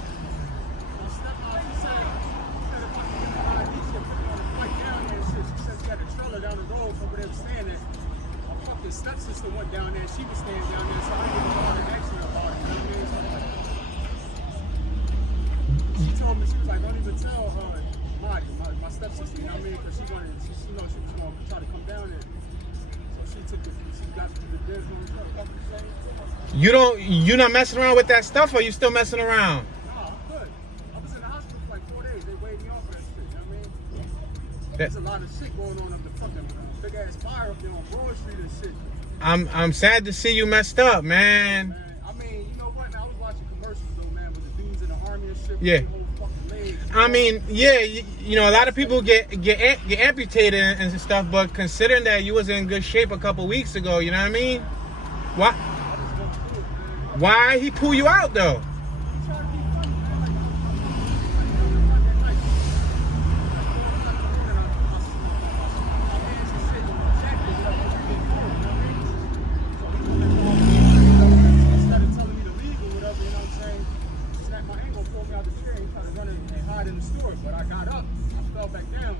Stepsister went down there, she was staying down there, so I didn't even know how to ask her about it, you know what I mean? She told me, she was like, don't even tell her, Marty, my stepsister, you know what I mean? Because she wanted, she know she was going to try to come down there. So she got to the business. You're not messing around with that stuff, or you still messing around? No, I'm good. I was in the hospital for like 4 days, they weighed me off for that shit, you know what I mean? There's a lot of shit going on up the fucking big ass fire up there on Broad Street and shit. I'm sad to see you messed up, man. I mean, you know what, man? I was watching commercials though, man, with the dudes in the army and shit. Yeah. With their whole fucking legs. I mean, yeah, you know, a lot of people get amputated and stuff, but considering that you was in good shape a couple weeks ago, you know what I mean? Why he pull you out though? In the store, but I got up, I fell back down.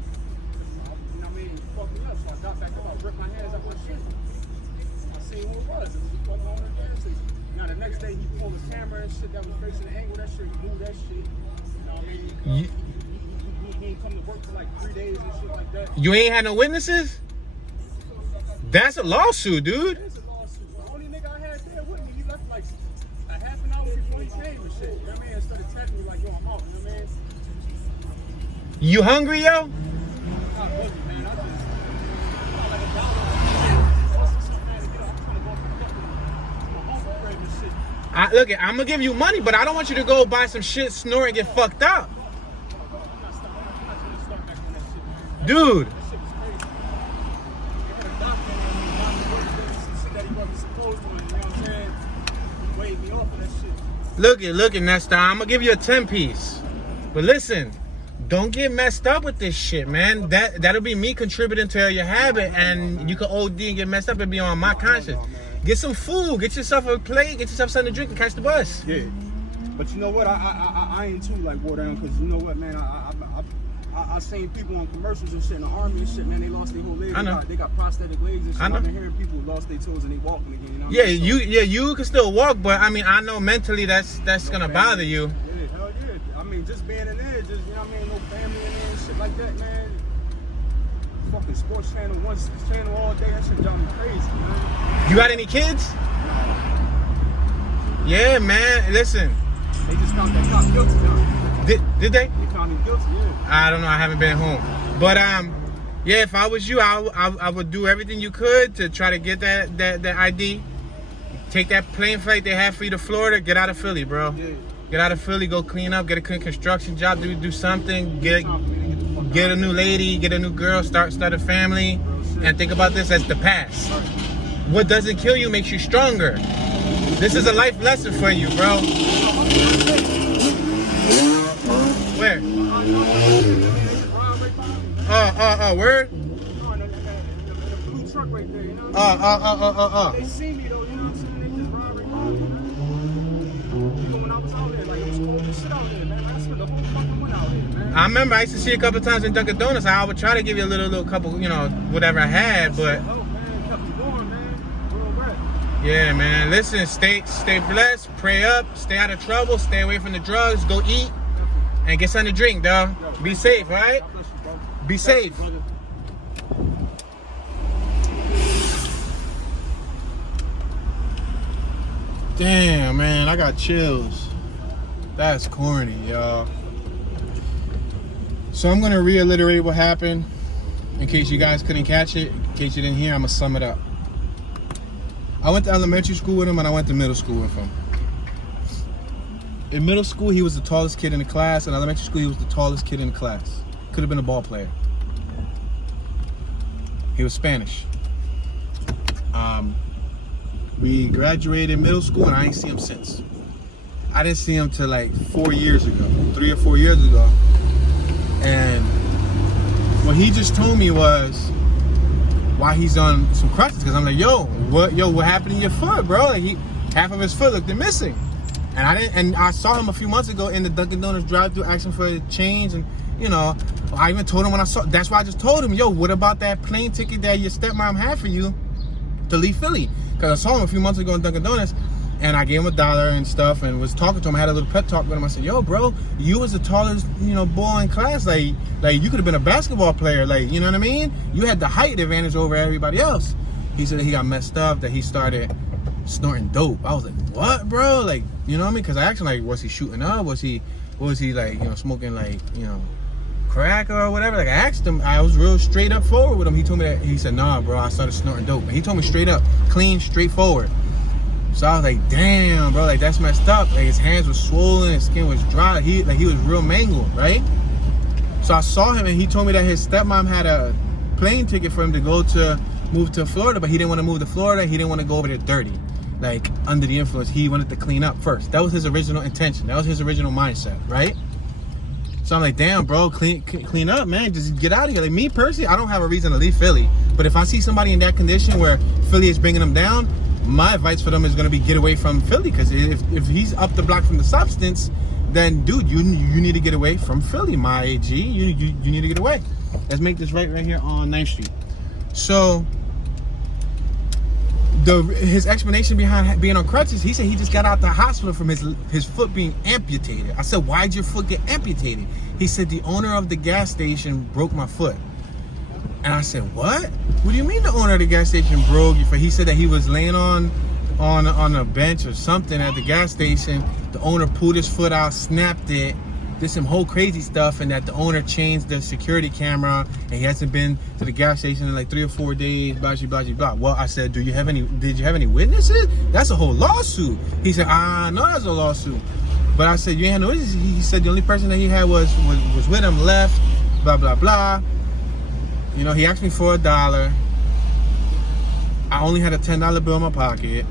You know what I mean? He fucked me up, so I got back up, I ripped my hands out with shit. I seen who it was. It was the fucking owner of the gas station. Now the next day he pulled his camera and shit that was facing the angle, that shit, he moved that shit. You know what I mean? He ain't come to work for like 3 days and shit like that. You ain't had no witnesses? That's a lawsuit, dude. It is a lawsuit. The only nigga I had there with me, he left like a half an hour before he came and shit. You know what I mean? And started texting me like, yo, I'm out. You know what I mean? You hungry, yo? Look, I'm gonna give you money, but I don't want you to go buy some shit, snort, and get fucked up. Dude. Look it, Nestor. I'm gonna give you a 10-piece. But listen, don't get messed up with this shit, man. That'll be me contributing to your habit, and you can OD and get messed up and be on my conscience. Get some food, get yourself a plate, get yourself something to drink, and catch the bus. Yeah, but you know what? I ain't too like water down, because you know what, man? I seen people on commercials and shit in the army and shit, man. They lost their whole legs. I know. They got prosthetic legs and shit. I know. I've been hearing people lost their toes and they walking again. You know what I mean? You can still walk, but I mean, I know mentally that's gonna bother you. Yeah, hell yeah. I mean, just being in there, just, you know what I mean, no family in there and shit like that, man. Fucking sports channel, one channel all day, that shit drive me crazy, man. You got any kids? Yeah, man. Listen. They just found that cop guilty now. Did they? They found him guilty, yeah. I don't know. I haven't been home, but yeah. If I was you, I would do everything you could to try to get that ID. Take that plane flight they have for you to Florida. Get out of Philly, bro. Yeah. Get out of Philly. Go clean up. Get a construction job. Do something. get a new lady, get a new girl, start a family, and think about this as the past. What doesn't kill you makes you stronger. This is a life lesson for you, bro. Where? Word? Truck right there, you know? They see me though, you know what I'm saying? They just ride right by me, man. Even when I was out there, like it was cold as shit out there, man. I spent the whole fucking one out there, man. I remember I used to see you a couple times in Dunkin' Donuts. I would try to give you a little couple, you know, whatever I had, but Oh man, kept me going, man. Real rap. yeah, man. Listen, stay blessed, pray up, stay out of trouble, stay away from the drugs, go eat, and get something to drink, dog. Be safe, all right? God bless you, bro. Be safe. Brother. Damn, man, I got chills. That's corny, y'all. So I'm gonna reiterate what happened in case you guys couldn't catch it. In case you didn't hear, I'm gonna sum it up. I went to elementary school with him and I went to middle school with him. In middle school, he was the tallest kid in the class. In elementary school, he was the tallest kid in the class. Could have been a ball player. He was Spanish. We graduated middle school and I ain't seen him since. I didn't see him till like 4 years ago, 3 or 4 years ago. And what he just told me was why he's on some crutches. Because I'm like, what happened to your foot, bro? Like half of his foot looked missing. And I saw him a few months ago in the Dunkin' Donuts drive-thru asking for a change, and you know, I even told him when I saw. That's why I just told him, what about that plane ticket that your stepmom had for you to leave Philly? Because I saw him a few months ago in Dunkin' Donuts, and I gave him $1 and stuff, and was talking to him. I had a little pep talk with him. I said, bro, you was the tallest, boy in class. Like you could have been a basketball player. Like, you know what I mean? You had the height advantage over everybody else. He said that he got messed up, that he started snorting dope. I was like, what, bro? Like, you know what I mean? Because I asked him, like, was he shooting up? Was he like, smoking, like, crack or whatever? Like, I asked him. I was real straight up forward with him. He told me that. He said, nah, bro, I started snorting dope. And he told me straight up, clean, straightforward. So I was like, damn, bro, like, that's messed up. Like, his hands were swollen, his skin was dry. He was real mangled, right? So I saw him, and he told me that his stepmom had a plane ticket for him to move to Florida, but he didn't want to move to Florida. He didn't want to go over there dirty, like under the influence. He wanted to clean up first. That was his original intention. That was his original mindset, right? So I'm like, damn, bro, clean up, man. Just get out of here. Like, me personally, I don't have a reason to leave Philly. But if I see somebody in that condition where Philly is bringing them down, my advice for them is going to be get away from Philly. Because if he's up the block from the substance, then, dude, you need to get away from Philly, my AG. You need to get away. Let's make this right here on 9th Street. So his explanation behind being on crutches, he said he just got out the hospital from his foot being amputated. I said, why'd your foot get amputated? He said, the owner of the gas station broke my foot. And I said, what? What do you mean the owner of the gas station broke your foot? He said that he was laying on a bench or something at the gas station. The owner pulled his foot out, snapped it, did some whole crazy stuff, and that the owner changed the security camera, and he hasn't been to the gas station in like 3 or 4 days, blah, blah, blah, blah. Well, I said, did you have any witnesses? That's a whole lawsuit. He said, no, that's a lawsuit. But I said, you ain't had no witnesses? He said the only person that he had was with him, left, blah, blah, blah. He asked me for $1. I only had a $10 bill in my pocket.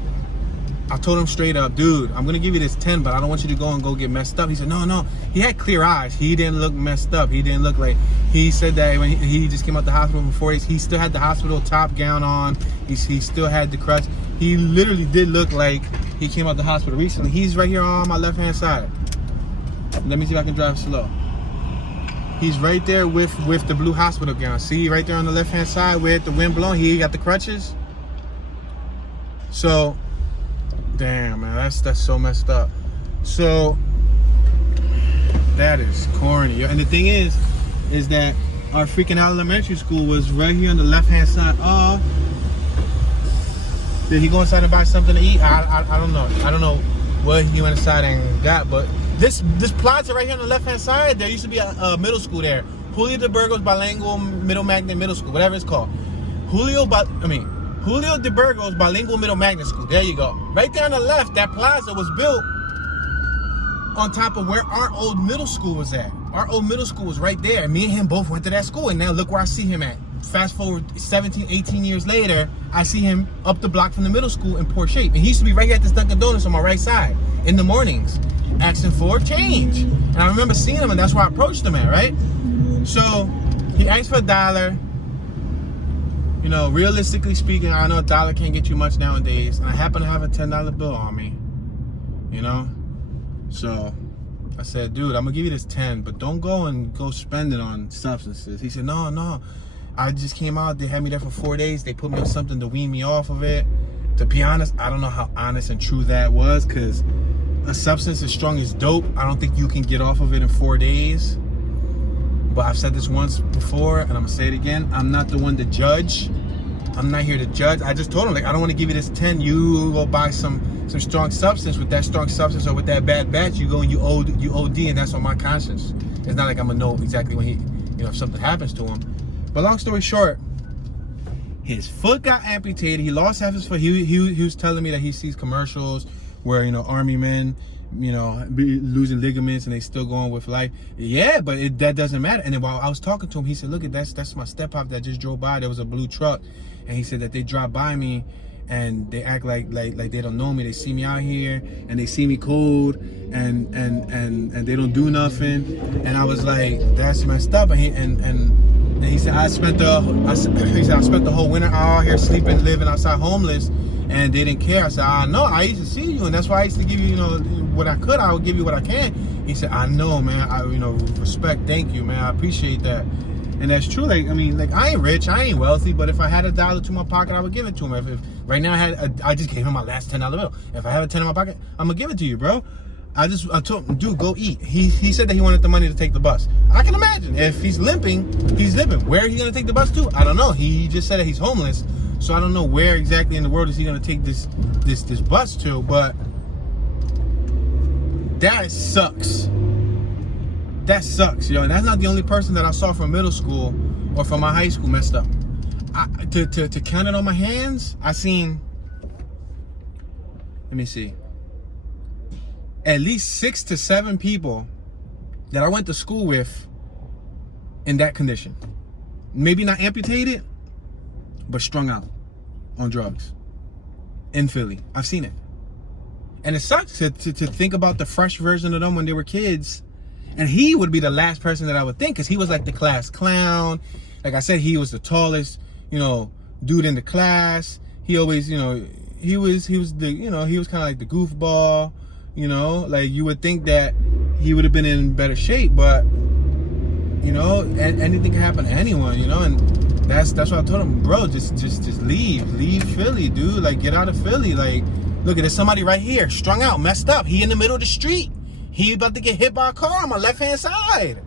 I told him straight up, dude, I'm gonna give you this 10, but I don't want you to go get messed up. He said, no. He had clear eyes. He didn't look messed up. He didn't look like, he said that when he just came out the hospital for 4 days, he still had the hospital top gown on. He still had the crutch. He literally did look like he came out the hospital recently. He's right here on my left-hand side. Let me see if I can drive slow. He's right there with the blue hospital gown. See, right there on the left-hand side with the wind blowing. He got the crutches. So, damn, man, that's so messed up. So that is corny. And the thing is that our freaking elementary school was right here on the left-hand side. Did he go inside and buy something to eat? I don't know. I don't know what he went inside and got, but this plaza right here on the left-hand side, there used to be a middle school there. Julio de Burgos Bilingual Middle Magnet Middle School, whatever it's called. Julio de Burgos Bilingual Middle Magnet School. There you go. Right there on the left, that plaza was built on top of where our old middle school was at. Our old middle school was right there. Me and him both went to that school, and now look where I see him at. Fast forward 17, 18 years later, I see him up the block from the middle school in poor shape. And he used to be right here at this Dunkin' Donuts on my right side in the mornings, asking for change. And I remember seeing him, and that's where I approached him at, right? So he asked for $1. You know, realistically speaking, I know $1 can't get you much nowadays. And I happen to have a $10 bill on me, you know? So I said, dude, I'm gonna give you this 10, but don't go spend it on substances. He said, no. I just came out, they had me there for 4 days. They put me on something to wean me off of it. To be honest, I don't know how honest and true that was, because a substance as strong as dope, I don't think you can get off of it in 4 days. But I've said this once before, and I'm gonna say it again. I'm not the one to judge. I'm not here to judge. I just told him, like, I don't want to give you this 10. You go buy some strong substance. With that strong substance or with that bad batch, you go and you OD, and that's on my conscience. It's not like I'm gonna know exactly when he, you know, if something happens to him. But long story short, his foot got amputated. He lost half his foot. He was telling me that he sees commercials where, you know, army men, you know, be losing ligaments and they still going with life. Yeah, but that doesn't matter. And then while I was talking to him, he said, look, that's my step-pop that just drove by. There was a blue truck. And he said that they drive by me and they act like they don't know me. They see me out here and they see me cold and they don't do nothing. And I was like, that's messed up. And he said, I spent the whole winter out here sleeping, living outside homeless, and they didn't care. I said, I know, I used to see you, and that's why I used to give you, you know, what I could. I would give you what I can. He said, I know, man. You know, respect, thank you, man. I appreciate that. And that's true. Like, I mean, like, I ain't rich, I ain't wealthy, but if I had $1 to my pocket, I would give it to him. If right now I just gave him my last $10 bill. If I have a 10 in my pocket, I'm gonna give it to you, bro. I told him, dude, go eat. He said that he wanted the money to take the bus. I can imagine if he's limping, he's limping. Where are he gonna take the bus to? I don't know. He just said that he's homeless, so I don't know where exactly in the world is he gonna take this bus to. But that sucks. That sucks, yo. And that's not the only person that I saw from middle school or from my high school messed up. To count it on my hands, I seen. Let me see. At least 6 to 7 people that I went to school with in that condition. Maybe not amputated, but strung out on drugs in Philly. I've seen it. And it sucks to think about the fresh version of them when they were kids. And he would be the last person that I would think, because he was like the class clown. Like I said, he was the tallest, you know, dude in the class. He always, you know, he was the, you know, he was kind of like the goofball. You know, like you would think that he would have been in better shape, but you know, anything can happen to anyone, you know, and that's what I told him, bro, just leave Philly, dude. Like, get out of Philly. Like, look, there's somebody right here, strung out, messed up. He in the middle of the street. He about to get hit by a car on my left-hand side.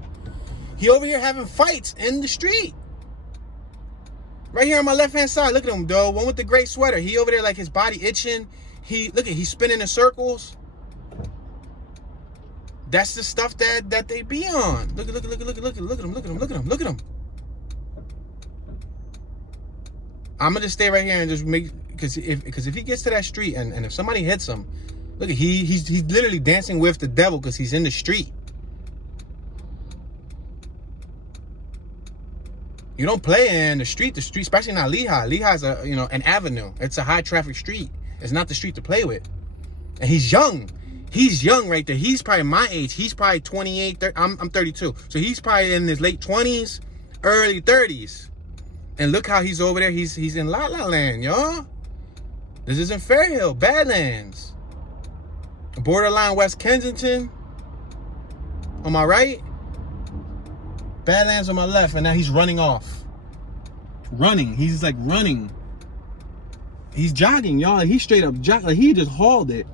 He over here having fights in the street. Right here on my left-hand side. Look at him, though. One with the gray sweater. He over there like his body itching. He's spinning in circles. That's the stuff that they be on. Look at him. I'm gonna just stay right here and just make, because if he gets to that street and if somebody hits him, look at he's literally dancing with the devil because he's in the street. You don't play in the street, especially not Lehigh. Lehigh's an avenue. It's a high traffic street. It's not the street to play with. And he's young. He's young right there. He's probably my age. He's probably 28, 30. I'm 32. So he's probably in his late 20s, early 30s. And look how he's over there. He's in La La Land, y'all. This isn't Fairhill, Badlands. Borderline West Kensington on my right. Badlands on my left. And now he's running off. Running. He's like running. He's jogging, y'all. He's straight up jogging. Like, he just hauled it.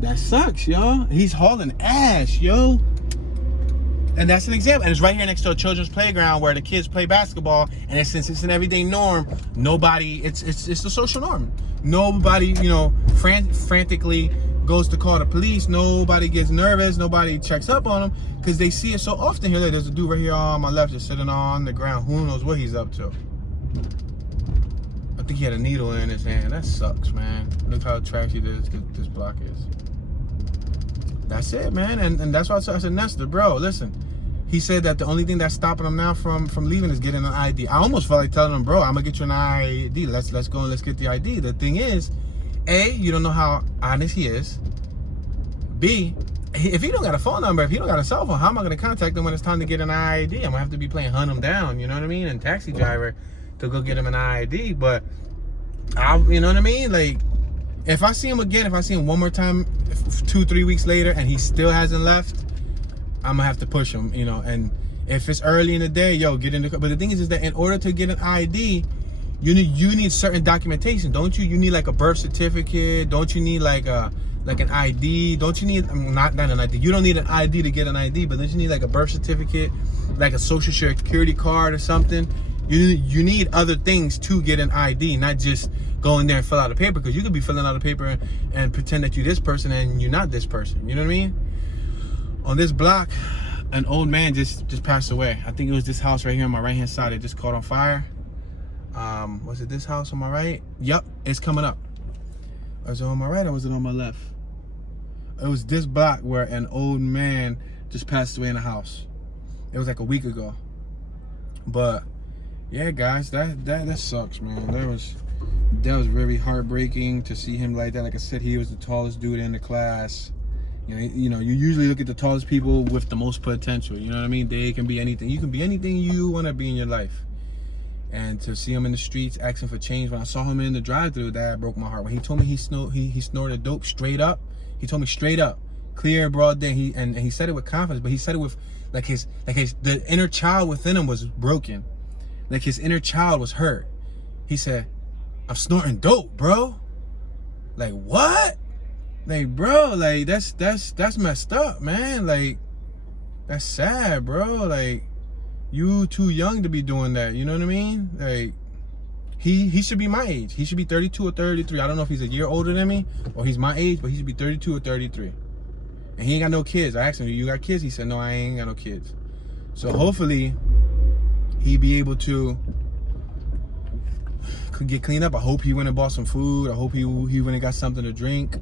That sucks, y'all. He's hauling ass, yo. And that's an example. And it's right here next to a children's playground where the kids play basketball. And since it's an everyday norm, nobody, it's the social norm. Nobody, you know, frantically goes to call the police. Nobody gets nervous. Nobody checks up on them because they see it so often here. There's a dude right here on my left just sitting on the ground. Who knows what he's up to? I think he had a needle in his hand. That sucks, man. Look how trashy this block is. That's it, man. And that's why I said, Nestor, bro, listen. He said that the only thing that's stopping him now from leaving is getting an ID. I almost felt like telling him, bro, I'm gonna get you an ID. Let's go and let's get the ID. The thing is, A, you don't know how honest he is. B, if he don't got a phone number, if he don't got a cell phone, how am I gonna contact him when it's time to get an ID? I'm gonna have to be playing hunt him down, you know what I mean? And taxi driver to go get him an ID. But you know what I mean? Like, if I see him again, if I see him one more time, 2-3 weeks later, and he still hasn't left, I'm gonna have to push him, you know. And if it's early in the day, yo, get in the car. But the thing is that in order to get an ID, you need certain documentation, don't you? You need like a birth certificate. Don't you need like an ID? Don't you need not an ID? You don't need an ID to get an ID, but don't you need like a birth certificate, like a social security card or something? You need other things to get an ID, not just go in there and fill out a paper, because you could be filling out a paper and pretend that you're this person and you're not this person. You know what I mean? On this block, an old man just passed away. I think it was this house right here on my right hand side. It just caught on fire. Was it this house on my right? Yep, it's coming up. Was it on my right or was it on my left? It was this block where an old man just passed away in a house. It was like a week ago. But yeah, guys, that sucks, man. That was very heartbreaking to see him like that. Like I said, he was the tallest dude in the class. You know, you usually look at the tallest people with the most potential. You know what I mean? They can be anything. You can be anything you want to be in your life. And to see him in the streets asking for change, when I saw him in the drive-thru, that broke my heart. When he told me he snorted dope straight up, he told me straight up, clear, broad day. He said it with confidence, but he said it with the inner child within him was broken. Like his inner child was hurt. He said, "I'm snorting dope, bro." Like, what? Like, bro, like that's messed up, man. Like, that's sad, bro. Like, you too young to be doing that. You know what I mean? Like, he should be my age. He should be 32 or 33. I don't know if he's a year older than me or he's my age, but he should be 32 or 33. And he ain't got no kids. I asked him, "Do you got kids?" He said, "No, I ain't got no kids." So hopefully he be able to get cleaned up. I hope he went and bought some food. I hope he went and got something to drink.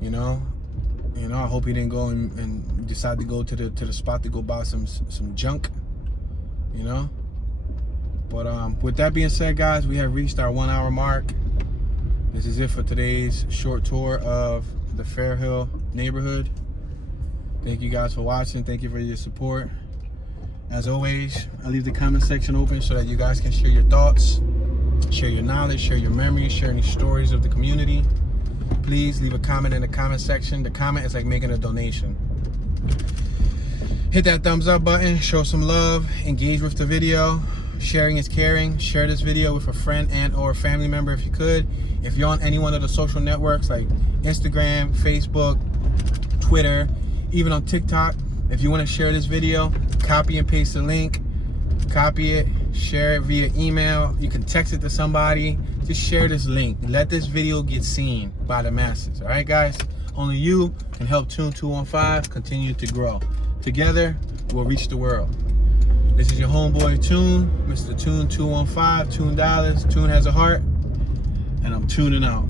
You know, I hope he didn't go and decide to go to the spot to go buy some junk. You know, but with that being said, guys, we have reached our 1 hour mark. This is it for today's short tour of the Fairhill neighborhood. Thank you guys for watching. Thank you for your support. As always, I leave the comment section open so that you guys can share your thoughts, share your knowledge, share your memories, share any stories of the community. Please leave a comment in the comment section. The comment is like making a donation. Hit that thumbs up button, show some love, engage with the video. Sharing is caring. Share this video with a friend and or family member if you could. If you're on any one of the social networks like Instagram, Facebook, Twitter, even on TikTok, if you want to share this video, copy and paste the link, copy it, share it via email. You can text it to somebody. Just share this link. Let this video get seen by the masses. All right, guys? Only you can help Tune 215 continue to grow. Together, we'll reach the world. This is your homeboy Tune, Mr. Tune 215, Tune Dollars. Tune has a heart, and I'm tuning out.